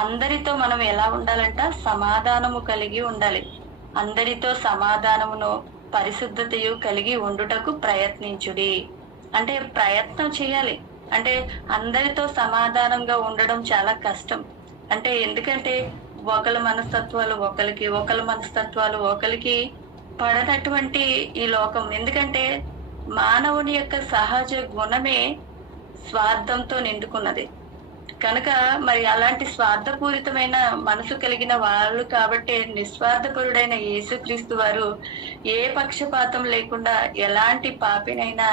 అందరితో మనం ఎలా ఉండాలంట? సమాధానము కలిగి ఉండాలి. అందరితో సమాధానమును పరిశుద్ధతయు కలిగి ఉండుటకు ప్రయత్నించుడి అంటే ప్రయత్నం చేయాలి. అంటే అందరితో సమాధానంగా ఉండడం చాలా కష్టం. అంటే ఎందుకంటే ఒకళ్ళ మనస్తత్వాలు ఒకరికి పడనటువంటి ఈ లోకం. ఎందుకంటే మానవుని యొక్క సహజ గుణమే స్వార్థంతో నిండుకున్నది కనుక మరి అలాంటి స్వార్థపూరితమైన మనసు కలిగిన వాళ్ళు కాబట్టి నిస్వార్థపరుడైన యేసుక్రీస్తు వారు ఏ పక్షపాతం లేకుండా ఎలాంటి పాపినైనా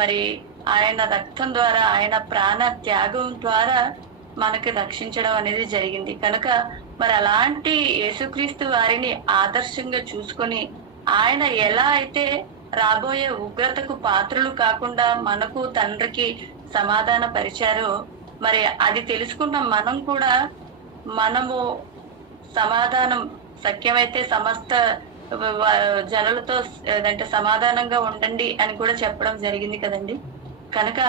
మరి ఆయన రక్తం ద్వారా, ఆయన ప్రాణ త్యాగం ద్వారా మనకి రక్షించడం అనేది జరిగింది. కనుక మరి అలాంటి యేసుక్రీస్తు వారిని ఆదర్శంగా చూసుకొని ఆయన ఎలా అయితే రాబోయే ఉగ్రతకు పాత్రలు కాకుండా మనకు తండ్రికి సమాధాన పరిచారో, మరి అది తెలుసుకున్న మనం కూడా మనము సమాధానం సఖ్యమైతే సమస్త జనులతో అంటే సమాధానంగా ఉండండి అని కూడా చెప్పడం జరిగింది కదండి. కనుక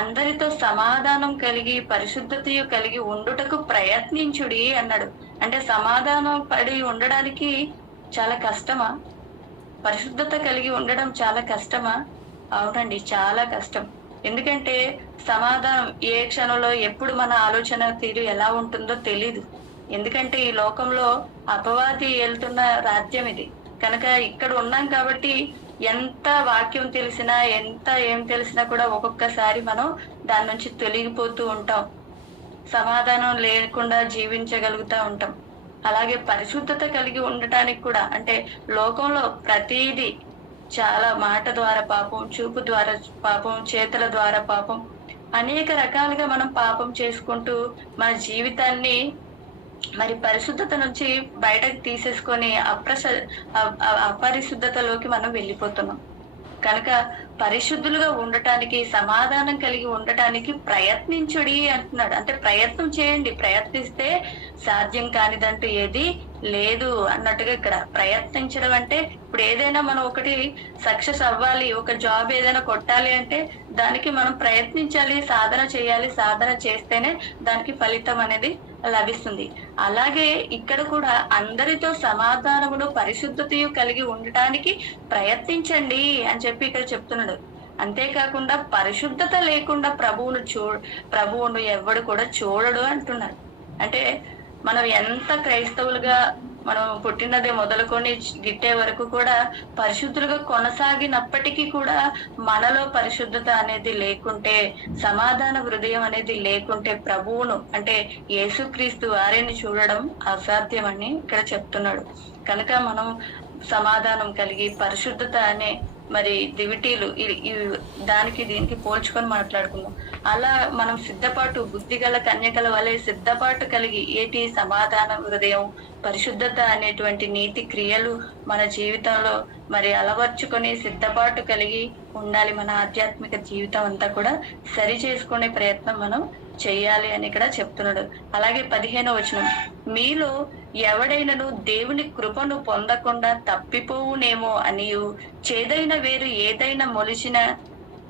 అందరితో సమాధానం కలిగి పరిశుద్ధతయు కలిగి ఉండుటకు ప్రయత్నించుడి అన్నాడు. అంటే సమాధానం పడి ఉండడానికి చాలా కష్టమా? పరిశుద్ధత కలిగి ఉండడం చాలా కష్టమా? అవునండి, చాలా కష్టం. ఎందుకంటే సమాధానం ఏ క్షణంలో ఎప్పుడు మన ఆలోచన తీరు ఎలా ఉంటుందో తెలీదు. ఎందుకంటే ఈ లోకంలో అపవాది వెళ్తున్న రాజ్యం ఇది. కనుక ఇక్కడ ఉన్నాం కాబట్టి ఎంత వాక్యం తెలిసినా, ఏం తెలిసినా కూడా ఒక్కొక్కసారి మనం దాని నుంచి తొలగిపోతూ ఉంటాం, సమాధానం లేకుండా జీవించగలుగుతూ ఉంటాం. అలాగే పరిశుద్ధత కలిగి ఉండటానికి కూడా అంటే లోకంలో ప్రతిదీ చాలా మాట ద్వారా పాపం, చూపు ద్వారా పాపం, చేతుల ద్వారా పాపం, అనేక రకాలుగా మనం పాపం చేసుకుంటూ మన జీవితాన్ని మరి పరిశుద్ధత నుంచి బయటకు తీసేసుకొని అపరిశుద్ధతలోకి మనం వెళ్ళిపోతున్నాం. కనుక పరిశుద్ధులుగా ఉండటానికి, సమాధానం కలిగి ఉండటానికి ప్రయత్నించుడి అంటున్నాడు. అంటే ప్రయత్నం చేయండి, ప్రయత్నిస్తే సాధ్యం కానిదంటూ ఏది లేదు అన్నట్టుగా ఇక్కడ ప్రయత్నించడం అంటే ఇప్పుడు ఏదైనా మనం ఒకటి సక్సెస్ అవ్వాలి, ఒక జాబ్ ఏదైనా కొట్టాలి అంటే దానికి మనం ప్రయత్నించాలి, సాధన చేయాలి. సాధన చేస్తేనే దానికి ఫలితం అనేది లభిస్తుంది. అలాగే ఇక్కడ కూడా అందరితో సమాధానమును పరిశుద్ధతయు కలిగి ఉండటానికి ప్రయత్నించండి అని చెప్పి ఇక్కడ చెప్తున్నాడు. అంతేకాకుండా పరిశుద్ధత లేకుండా ప్రభువును ఎవడు కూడా చూడడు అంటున్నాడు. అంటే మనం ఎంత క్రైస్తవులుగా మనం పుట్టినది మొదలుకొని గిట్టే వరకు కూడా పరిశుద్ధులుగా కొనసాగినప్పటికీ కూడా మనలో పరిశుద్ధత అనేది లేకుంటే, సమాధాన హృదయం అనేది లేకుంటే ప్రభువును అంటే యేసుక్రీస్తు వారిని చూడడం అసాధ్యమని ఇక్కడ చెప్తున్నాడు. కనుక మనం సమాధానం కలిగి పరిశుద్ధత అనే మరి దివిటీలు దానికి దీనికి పోల్చుకొని మాట్లాడుకుందాం. అలా మనం సిద్ధపాటు బుద్ధిగల కన్యకల వలె సిద్ధపాటు కలిగి ఏటి సమాధాన హృదయం, పరిశుద్ధత అనేటువంటి నీతి క్రియలు మన జీవితంలో మరి అలవర్చుకొని సిద్ధపాటు కలిగి ఉండాలి. మన ఆధ్యాత్మిక జీవితం అంతా కూడా సరి చేసుకునే ప్రయత్నం మనం చెయ్యాలి అని ఇక్కడ చెప్తున్నాడు. అలాగే 15వ వచనం, మీలో ఎవడైనను దేవుని కృపను పొందకుండా తప్పిపోవునేమో అనియు, చేదైన వేరు ఏదైనా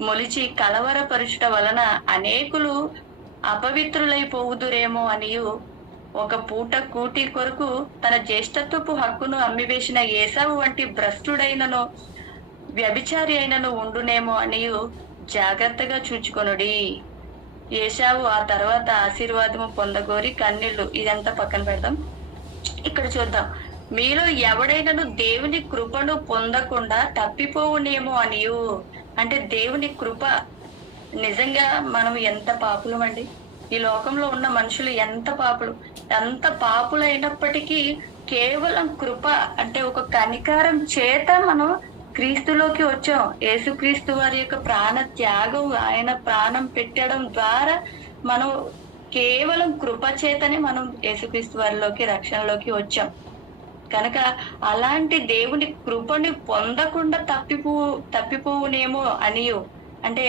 మొలిచి కలవరపరుచుట వలన అనేకులు అపవిత్రులైపోవుదురేమో అనియు, ఒక పూట కూటి కొరకు తన జ్యేష్ఠత్వపు హక్కును అమ్మివేసిన ఏసావు వంటి భ్రష్టుడైనను వ్యభిచారి అయినను ఉండునేమో అనియు జాగ్రత్తగా చూచుకొనుడి. ఏసావు ఆ తర్వాత ఆశీర్వాదము పొందగోరి కన్నీళ్లు. ఇదంతా పక్కన పెడదాం. ఇక్కడ చూద్దాం, మీలో ఎవడైనాను దేవుని కృపను పొందకుండా తప్పిపోవునేమో అనియు. అంటే దేవుని కృప, నిజంగా మనం ఎంత పాపులమండి. ఈ లోకంలో ఉన్న మనుషులు ఎంత పాపులైనప్పటికీ కేవలం కృప అంటే ఒక కనికారం చేత మనం క్రీస్తులోకి వచ్చాం. యేసుక్రీస్తు వారి యొక్క ప్రాణ త్యాగం, ఆయన ప్రాణం పెట్టడం ద్వారా మనం కేవలం కృప చేతనే మనం యేసుక్రీస్తు వారిలోకి రక్షణలోకి వచ్చాం. కనుక అలాంటి దేవుని కృపని పొందకుండా తప్పిపోవునేమో అనియు, అంటే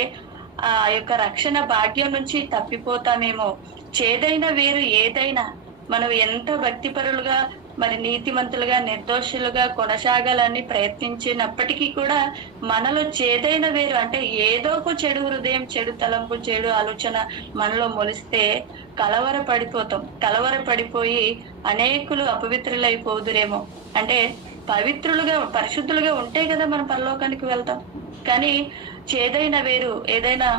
ఆ యొక్క రక్షణ భాగ్యం నుంచి తప్పిపోతామేమో. చేదైన వేరు ఏదైనా, మనం ఎంత భక్తిపరులుగా మరి నీతిమంతులుగా నిర్దోషులుగా కొనసాగాలని ప్రయత్నించినప్పటికీ కూడా మనలో చేదైన వేరు అంటే ఏదో ఒక చెడు హృదయం, చెడు తలంపు, చెడు ఆలోచన మనలో మొలిస్తే కలవరపడిపోయి అనేకులు అపవిత్రులైపోదురేమో. అంటే పరిశుద్ధులుగా ఉంటే కదా మనం పరలోకానికి వెళ్తాం. కానీ చేదైన వేరు ఏదైనా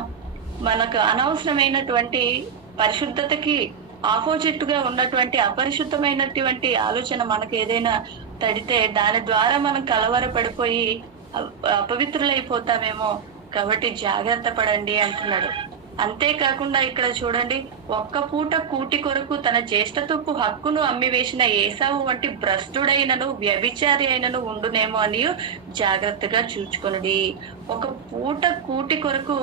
మనకు అనవసరమైనటువంటి పరిశుద్ధతకి ఆపోజిట్ గా ఉన్నటువంటి అపరిశుద్ధమైనటువంటి ఆలోచన మనకు ఏదైనా తడితే దాని ద్వారా మనం కలవరపడిపోయి అపవిత్రులైపోతామేమో. కాబట్టి జాగ్రత్త పడండి అంటున్నాడు. అంతేకాకుండా ఇక్కడ చూడండి, ఒక్క పూట కూటి కొరకు తన జ్యేష్ఠత్వపు హక్కును అమ్మివేసిన ఏసావు వంటి భ్రష్టుడైనను వ్యభిచారి అయినను ఉండునేమో అని జాగ్రత్తగా చూచుకొనుడి. ఒక పూట కూటి కొరకు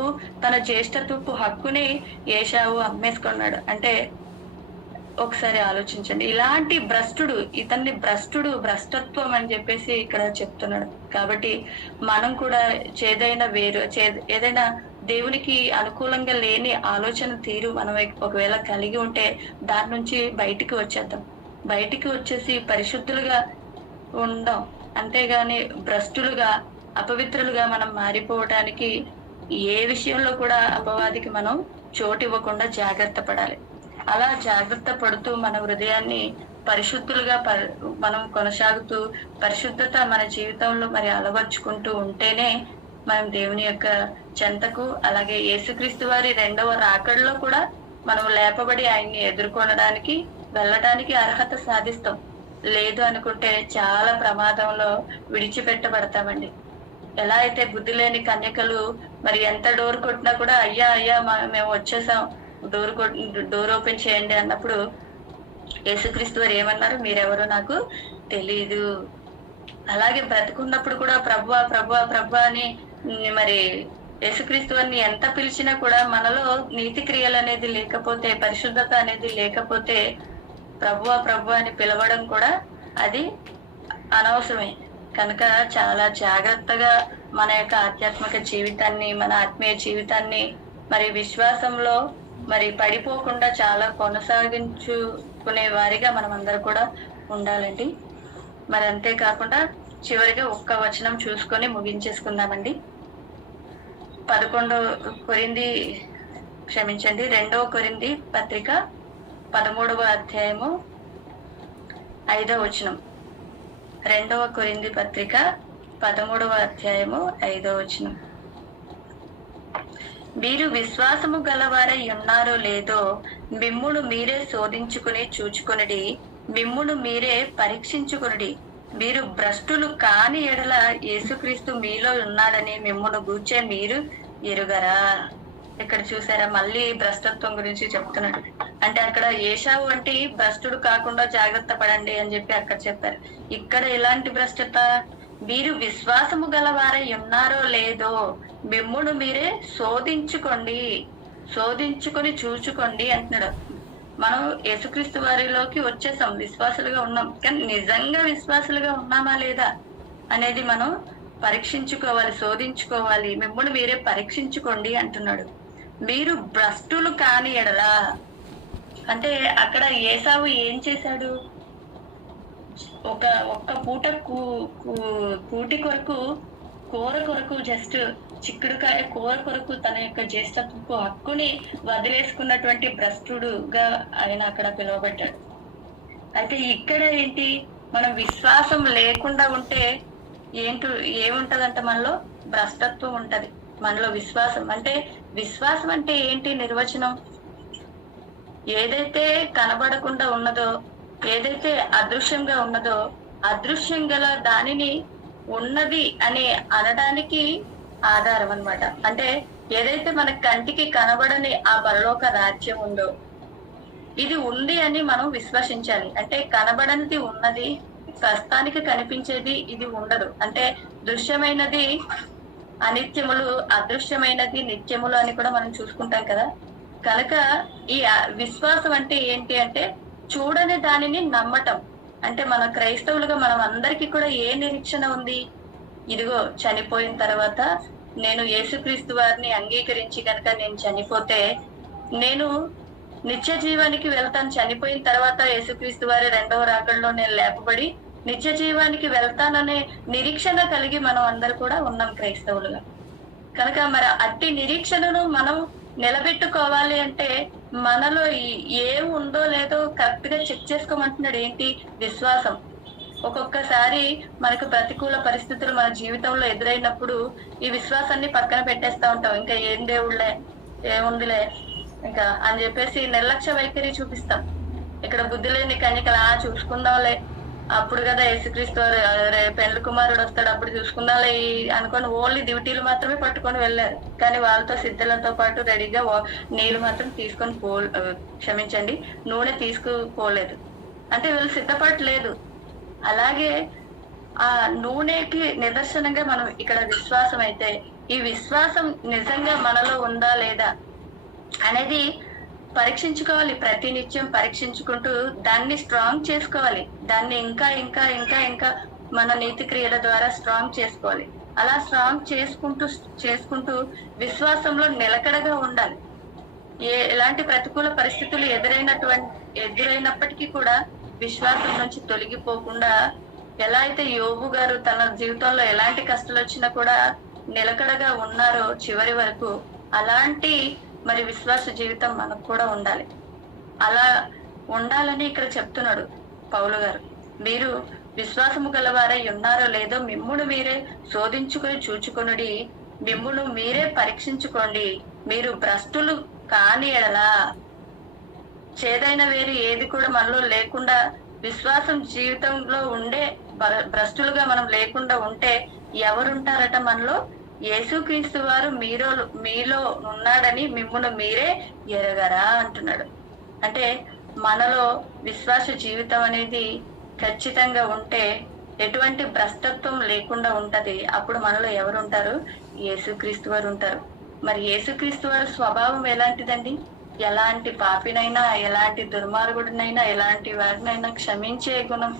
తన జ్యేష్ఠత్వపు హక్కుని ఏసావు అమ్మేసుకున్నాడు. అంటే ఒకసారి ఆలోచించండి, ఇలాంటి ఇతన్ని భ్రష్టత్వం అని చెప్పేసి ఇక్కడ చెప్తున్నాడు. కాబట్టి మనం కూడా ఏదైనా దేవునికి అనుకూలంగా లేని ఆలోచన తీరు మనం ఒకవేళ కలిగి ఉంటే దాని నుంచి బయటికి వచ్చేద్దాం. బయటికి వచ్చేసి పరిశుద్ధులుగా ఉందాం. అంతేగాని భ్రష్టులుగా అపవిత్రులుగా మనం మారిపోవటానికి ఏ విషయంలో కూడా అపవాదికి మనం చోటు ఇవ్వకుండా జాగ్రత్త పడాలి. అలా జాగ్రత్త పడుతూ మన హృదయాన్ని పరిశుద్ధులుగా మనం కొనసాగుతూ పరిశుద్ధత మన జీవితంలో మరి అలవర్చుకుంటూ ఉంటేనే మనం దేవుని యొక్క చెంతకు, అలాగే యేసుక్రీస్తు వారి 2వ రాకడలో కూడా మనం లేపబడి ఆయన్ని ఎదుర్కొనడానికి వెళ్ళడానికి అర్హత సాధిస్తాం. లేదు అనుకుంటే చాలా ప్రమాదంలో విడిచిపెట్టబడతామండి. ఎలా అయితే బుద్ధి లేని కన్యకలు మరి ఎంత డోర్ కొట్టినా కూడా అయ్యా మేము వచ్చేసాం, డోర్ ఓపెన్ చేయండి అన్నప్పుడు యేసుక్రీస్తు వారు ఏమన్నారు? మీరెవరో నాకు తెలీదు. అలాగే బ్రతుకున్నప్పుడు కూడా ప్రభువా అని మరి యేసుక్రీస్తు వారిని ఎంత పిలిచినా కూడా మనలో నీతి క్రియలు అనేది లేకపోతే, పరిశుద్ధత అనేది లేకపోతే ప్రభువా అని పిలవడం కూడా అది అనవసరమే. కనుక చాలా జాగ్రత్తగా మన యొక్క ఆధ్యాత్మిక జీవితాన్ని, మన ఆత్మీయ జీవితాన్ని మరి విశ్వాసంలో మరి పడిపోకుండా చాలా కొనసాగించుకునే వారిగా మనం అందరూ కూడా ఉండాలండి. మరి అంతేకాకుండా చివరిగా ఒక్క వచనం చూసుకొని ముగించేసుకుందామండి. 2వ కొరింథీ పత్రిక 13వ అధ్యాయము 5వ వచనం. 2వ కొరింథీ పత్రిక 13వ అధ్యాయము 5వ వచనం. మీరు విశ్వాసము గలవారై ఉన్నారో లేదో మిమ్మును మీరే శోధించుకుని చూచుకొనుడి, మిమ్మును మీరే పరీక్షించుకొనుడి. మీరు భ్రష్టులు కాని ఎడల యేసుక్రీస్తు మీలో ఉన్నాడని మిమ్మును గూర్చే మీరు ఎరుగరా. ఇక్కడ చూసారా, మళ్ళీ భ్రష్టత్వం గురించి చెప్తున్నాడు. అంటే అక్కడ ఏశావు అంటే భ్రష్టుడు కాకుండా జాగ్రత్త పడండి అని చెప్పి అక్కడ చెప్పారు. ఇక్కడ ఎలాంటి భ్రష్టత? మీరు విశ్వాసము గలవారై ఉన్నారో లేదో మిమ్మును మీరే శోధించుకొని చూచుకోండి అంటున్నాడు. మనం యేసుక్రీస్తు వారిలోకి వచ్చేసాం, విశ్వాసులుగా ఉన్నాం. కానీ నిజంగా విశ్వాసులుగా ఉన్నామా లేదా అనేది మనం పరీక్షించుకోవాలి, శోధించుకోవాలి. మిమ్మల్ని మీరే పరీక్షించుకోండి అంటున్నాడు. మీరు భ్రష్టులు కాని ఎడలా అంటే అక్కడ ఏసావు ఏం చేశాడు? ఒక్క పూట కూటి కొరకు, కూర కొరకు, జస్ట్ చిక్కుడుకాయ కూర కొరకు తన యొక్క జ్యేష్ఠత్వపు హక్కుని వదిలేసుకున్నటువంటి భ్రష్టుడుగా ఆయన అక్కడ పిలువబడ్డాడు. అయితే ఇక్కడ ఏంటి, మనం విశ్వాసం లేకుండా ఉంటే ఏముంటదంట? మనలో భ్రష్టత్వం ఉంటది. మనలో విశ్వాసం అంటే ఏంటి? నిర్వచనం ఏదైతే కనబడకుండా ఉన్నదో, ఏదైతే అదృశ్యంగా ఉన్నదో, అదృశ్యం గల దానిని ఉన్నది అని అనడానికి ఆధారం అన్నమాట. అంటే ఏదైతే మన కంటికి కనబడని ఆ పరలోక రాజ్యం ఉందో, ఇది ఉంది అని మనం విశ్వసించాలి. అంటే కనబడనిది ఉన్నది, ప్రస్తుతానికి కనిపించేది ఇది ఉండదు. అంటే దృశ్యమైనది అనిత్యములు, అదృశ్యమైనది నిత్యములు అని కూడా మనం చూసుకుంటాం కదా. కనుక ఈ విశ్వాసం అంటే ఏంటి అంటే చూడని దానిని నమ్మటం. అంటే మన క్రైస్తవులుగా మనం అందరికీ కూడా ఏ నిరీక్షణ ఉంది? ఇదిగో చనిపోయిన తర్వాత నేను యేసుక్రీస్తు వారిని అంగీకరించి కనుక నేను చనిపోతే నేను నిత్య జీవానికి వెళ్తాను. చనిపోయిన తర్వాత యేసుక్రీస్తు వారి రెండవ రాకడలో నేను లేపబడి నిత్య జీవానికి వెళ్తాననే నిరీక్షణ కలిగి మనం అందరు కూడా ఉన్నాం క్రైస్తవులుగా. కనుక మరి అట్టి నిరీక్షణను మనం నిలబెట్టుకోవాలి అంటే మనలో ఏం ఉందో లేదో కరెక్ట్ గా చెక్ చేసుకోమంటున్నాడు. ఏంటి? విశ్వాసం. ఒక్కొక్కసారి మనకు ప్రతికూల పరిస్థితులు మన జీవితంలో ఎదురైనప్పుడు ఈ విశ్వాసాన్ని పక్కన పెట్టేస్తా ఉంటాం. ఇంకా ఏం దేవుళ్ళే, ఏముందిలే ఇంకా అని చెప్పేసి నిర్లక్ష్య వైఖరి చూపిస్తాం. ఇక్కడ బుద్ధి లేని కన్యకలు చూసుకుందాంలే, అప్పుడు కదా యేసుక్రీస్తు పెళ్లి కుమారుడు వస్తాడు అప్పుడు చూసుకుందాంలే అనుకొని ఓన్లీ డ్యూటీలు మాత్రమే పట్టుకొని వెళ్ళారు. కానీ వాళ్ళతో సిద్ధులతో పాటు రెడీగా నీళ్లు మాత్రం తీసుకొని నూనె తీసుకుపోలేదు. అంటే వీళ్ళు సిద్ధపాటు లేదు. అలాగే ఆ నూనెకి నిదర్శనంగా మనం ఇక్కడ విశ్వాసం అయితే, ఈ విశ్వాసం నిజంగా మనలో ఉందా లేదా అనేది పరీక్షించుకోవాలి. ప్రతినిత్యం పరీక్షించుకుంటూ దాన్ని స్ట్రాంగ్ చేసుకోవాలి. దాన్ని ఇంకా ఇంకా ఇంకా ఇంకా మన నీతి క్రియల ద్వారా స్ట్రాంగ్ చేసుకోవాలి. అలా స్ట్రాంగ్ చేసుకుంటూ విశ్వాసంలో నిలకడగా ఉండాలి. ఎలాంటి ప్రతికూల పరిస్థితులు ఎదురైనప్పటికీ కూడా విశ్వాసం నుంచి తొలగిపోకుండా, ఎలా అయితే యోబు గారు తన జీవితంలో ఎలాంటి కష్టాలు వచ్చినా కూడా నిలకడగా ఉన్నారో చివరి వరకు, అలాంటి మరి విశ్వాస జీవితం మనకు కూడా ఉండాలి. అలా ఉండాలని ఇక్కడ చెప్తున్నాడు పౌలు గారు. మీరు విశ్వాసము గలవారై ఉన్నారో లేదో మిమ్మును మీరే శోధించుకొని చూచుకొనుడి, మిమ్మును మీరే పరీక్షించుకోండి. మీరు భ్రష్టులు కాని ఎడలా, చేదైన వేరు ఏది కూడా మనలో లేకుండా విశ్వాసం జీవితంలో ఉండే భ్రష్టులుగా మనం లేకుండా ఉంటే ఎవరుంటారట మనలో? యేసుక్రీస్తు వారు మీలో ఉన్నాడని మిమ్మును మీరే ఎరగరా అంటున్నాడు. అంటే మనలో విశ్వాస జీవితం అనేది ఖచ్చితంగా ఉంటే ఎటువంటి భ్రష్టత్వం లేకుండా ఉంటది. అప్పుడు మనలో ఎవరుంటారు? యేసుక్రీస్తు వారు ఉంటారు. మరి యేసుక్రీస్తు వారి స్వభావం ఎలాంటిదండి? ఎలాంటి పాపినైనా, ఎలాంటి దుర్మార్గుడినైనా, ఎలాంటి వారినైనా క్షమించే గుణం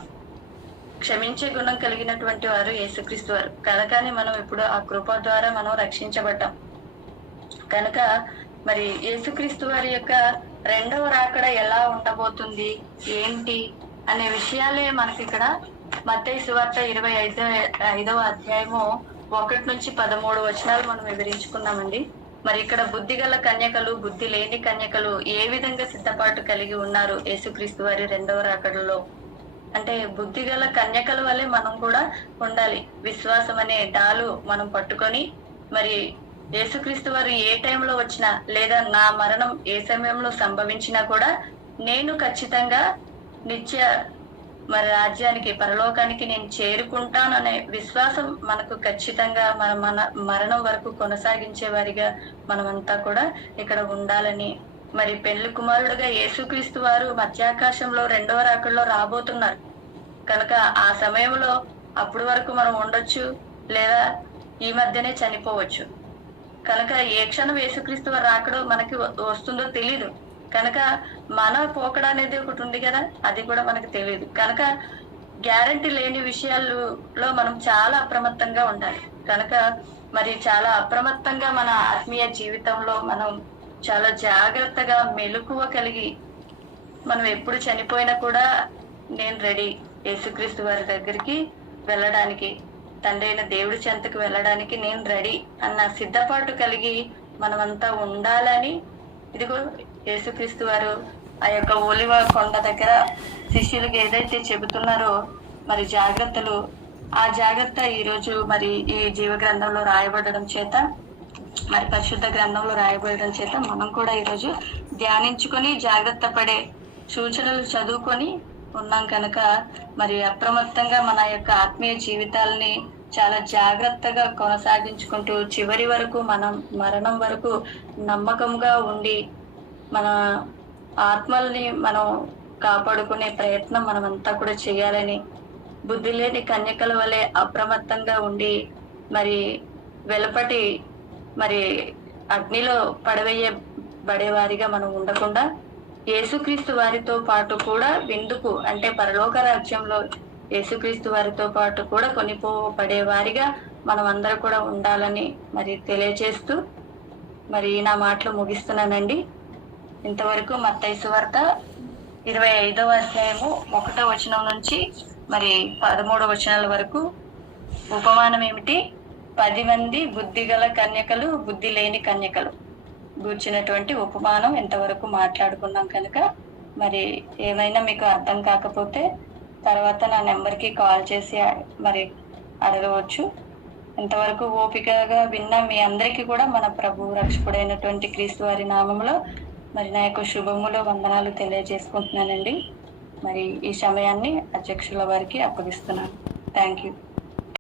కలిగినటువంటి వారు యేసుక్రీస్తు వారు. కనుకని మనం ఇప్పుడు ఆ కృప ద్వారా మనం రక్షించబడ్డాం. కనుక మరి యేసుక్రీస్తు వారి యొక్క రెండవ రాకడ ఎలా ఉండబోతుంది, ఏంటి అనే విషయాలే మనకి ఇక్కడ మత్తయి సువార్త 25వ అధ్యాయము 1 నుంచి 13 వచనాలు మనం వివరించుకున్నామండి. మరి ఇక్కడ బుద్ధి గల కన్యకలు, బుద్ధి లేని కన్యకలు ఏ విధంగా సిద్ధపాటు కలిగి ఉన్నారు యేసుక్రీస్తు వారి రెండవ రాకడలో అంటే బుద్ధి గల కన్యకల వల్లే మనం కూడా ఉండాలి. విశ్వాసం అనే డాలు మనం పట్టుకొని మరి యేసుక్రీస్తు వారు ఏ టైంలో వచ్చినా లేదా నా మరణం ఏ సమయంలో సంభవించినా కూడా నేను ఖచ్చితంగా నిత్య మరి రాజ్యానికి, పరలోకానికి నేను చేరుకుంటాననే విశ్వాసం మనకు ఖచ్చితంగా మన మరణం వరకు కొనసాగించే వారిగా మనమంతా కూడా ఇక్కడ ఉండాలని, మరి పెళ్లి కుమారుడుగా యేసుక్రీస్తు వారు మధ్యాకాశంలో రెండవ రాకడలో రాబోతున్నారు కనుక ఆ సమయంలో అప్పటి వరకు మనం ఉండొచ్చు లేదా ఈ మధ్యనే చనిపోవచ్చు. కనుక ఏ క్షణం యేసుక్రీస్తు వారు రాకడో మనకి వస్తుందో తెలీదు కనుక మన పోకడ అనేది ఒకటి ఉంది కదా, అది కూడా మనకు తెలియదు. కనుక గ్యారంటీ లేని విషయాల్లో మనం చాలా అప్రమత్తంగా ఉండాలి. కనుక మరి చాలా అప్రమత్తంగా మన ఆత్మీయ జీవితంలో మనం చాలా జాగ్రత్తగా మెలకువ కలిగి మనం ఎప్పుడు చనిపోయినా కూడా నేను రెడీ యేసుక్రీస్తు వారి దగ్గరికి వెళ్ళడానికి, తండ్రి అయిన దేవుడి చెంతకు వెళ్ళడానికి నేను రెడీ అన్న సిద్ధపాటు కలిగి మనమంతా ఉండాలని ఇదిగో యేసుక్రీస్తు వారు ఆ యొక్క ఒలివ కొండ దగ్గర శిష్యులకు ఏదైతే చెబుతున్నారో మరి జాగ్రత్తలు, ఆ జాగ్రత్త ఈరోజు మరి ఈ జీవ గ్రంథంలో రాయబడడం చేత, మరి పరిశుద్ధ గ్రంథంలో రాయబడడం చేత మనం కూడా ఈరోజు ధ్యానించుకొని జాగ్రత్త పడే సూచనలు చదువుకొని ఉన్నాం కనుక మరి అప్రమత్తంగా మన యొక్క ఆత్మీయ జీవితాలని చాలా జాగ్రత్తగా కొనసాగించుకుంటూ చివరి వరకు మనం మరణం వరకు నమ్మకంగా ఉండి మన ఆత్మల్ని మనం కాపాడుకునే ప్రయత్నం మనమంతా కూడా చేయాలని, బుద్ధి లేని కన్యకల వలె అప్రమత్తంగా ఉండి మరి వెలుపటి మరి అగ్నిలో పడవేయబడేవారిగా మనం ఉండకుండా యేసుక్రీస్తు వారితో పాటు కూడా విందుకు అంటే పరలోక రాజ్యంలో యేసుక్రీస్తు వారితో పాటు కూడా కొనిపోబడేవారిగా మనం అందరూ కూడా ఉండాలని మరి తెలియజేస్తూ మరి నా మాటలు ముగిస్తున్నానండి. ఇంతవరకు మత్తయి సువార్త 25వ అధ్యాయము 1వ వచనం నుంచి మరి 13వ వచనాల వరకు ఉపమానం ఏమిటి, 10 మంది బుద్ధి గల కన్యకలు, బుద్ధి లేని కన్యకలు గూర్చినటువంటి ఉపమానం ఇంతవరకు మాట్లాడుకున్నాం కనుక మరి ఏమైనా మీకు అర్థం కాకపోతే తర్వాత నా నెంబర్కి కాల్ చేసి మరి అడగవచ్చు. ఇంతవరకు ఓపికగా విన్న మీ అందరికీ కూడా మన ప్రభు రక్షకుడైనటువంటి క్రీస్తు వారి నామంలో మరి నా యొక్క శుభములు, వందనాలు తెలియజేసుకుంటున్నానండి. మరి ఈ సమయాన్ని అధ్యక్షుల వారికి అప్పగిస్తున్నాను. Thank you.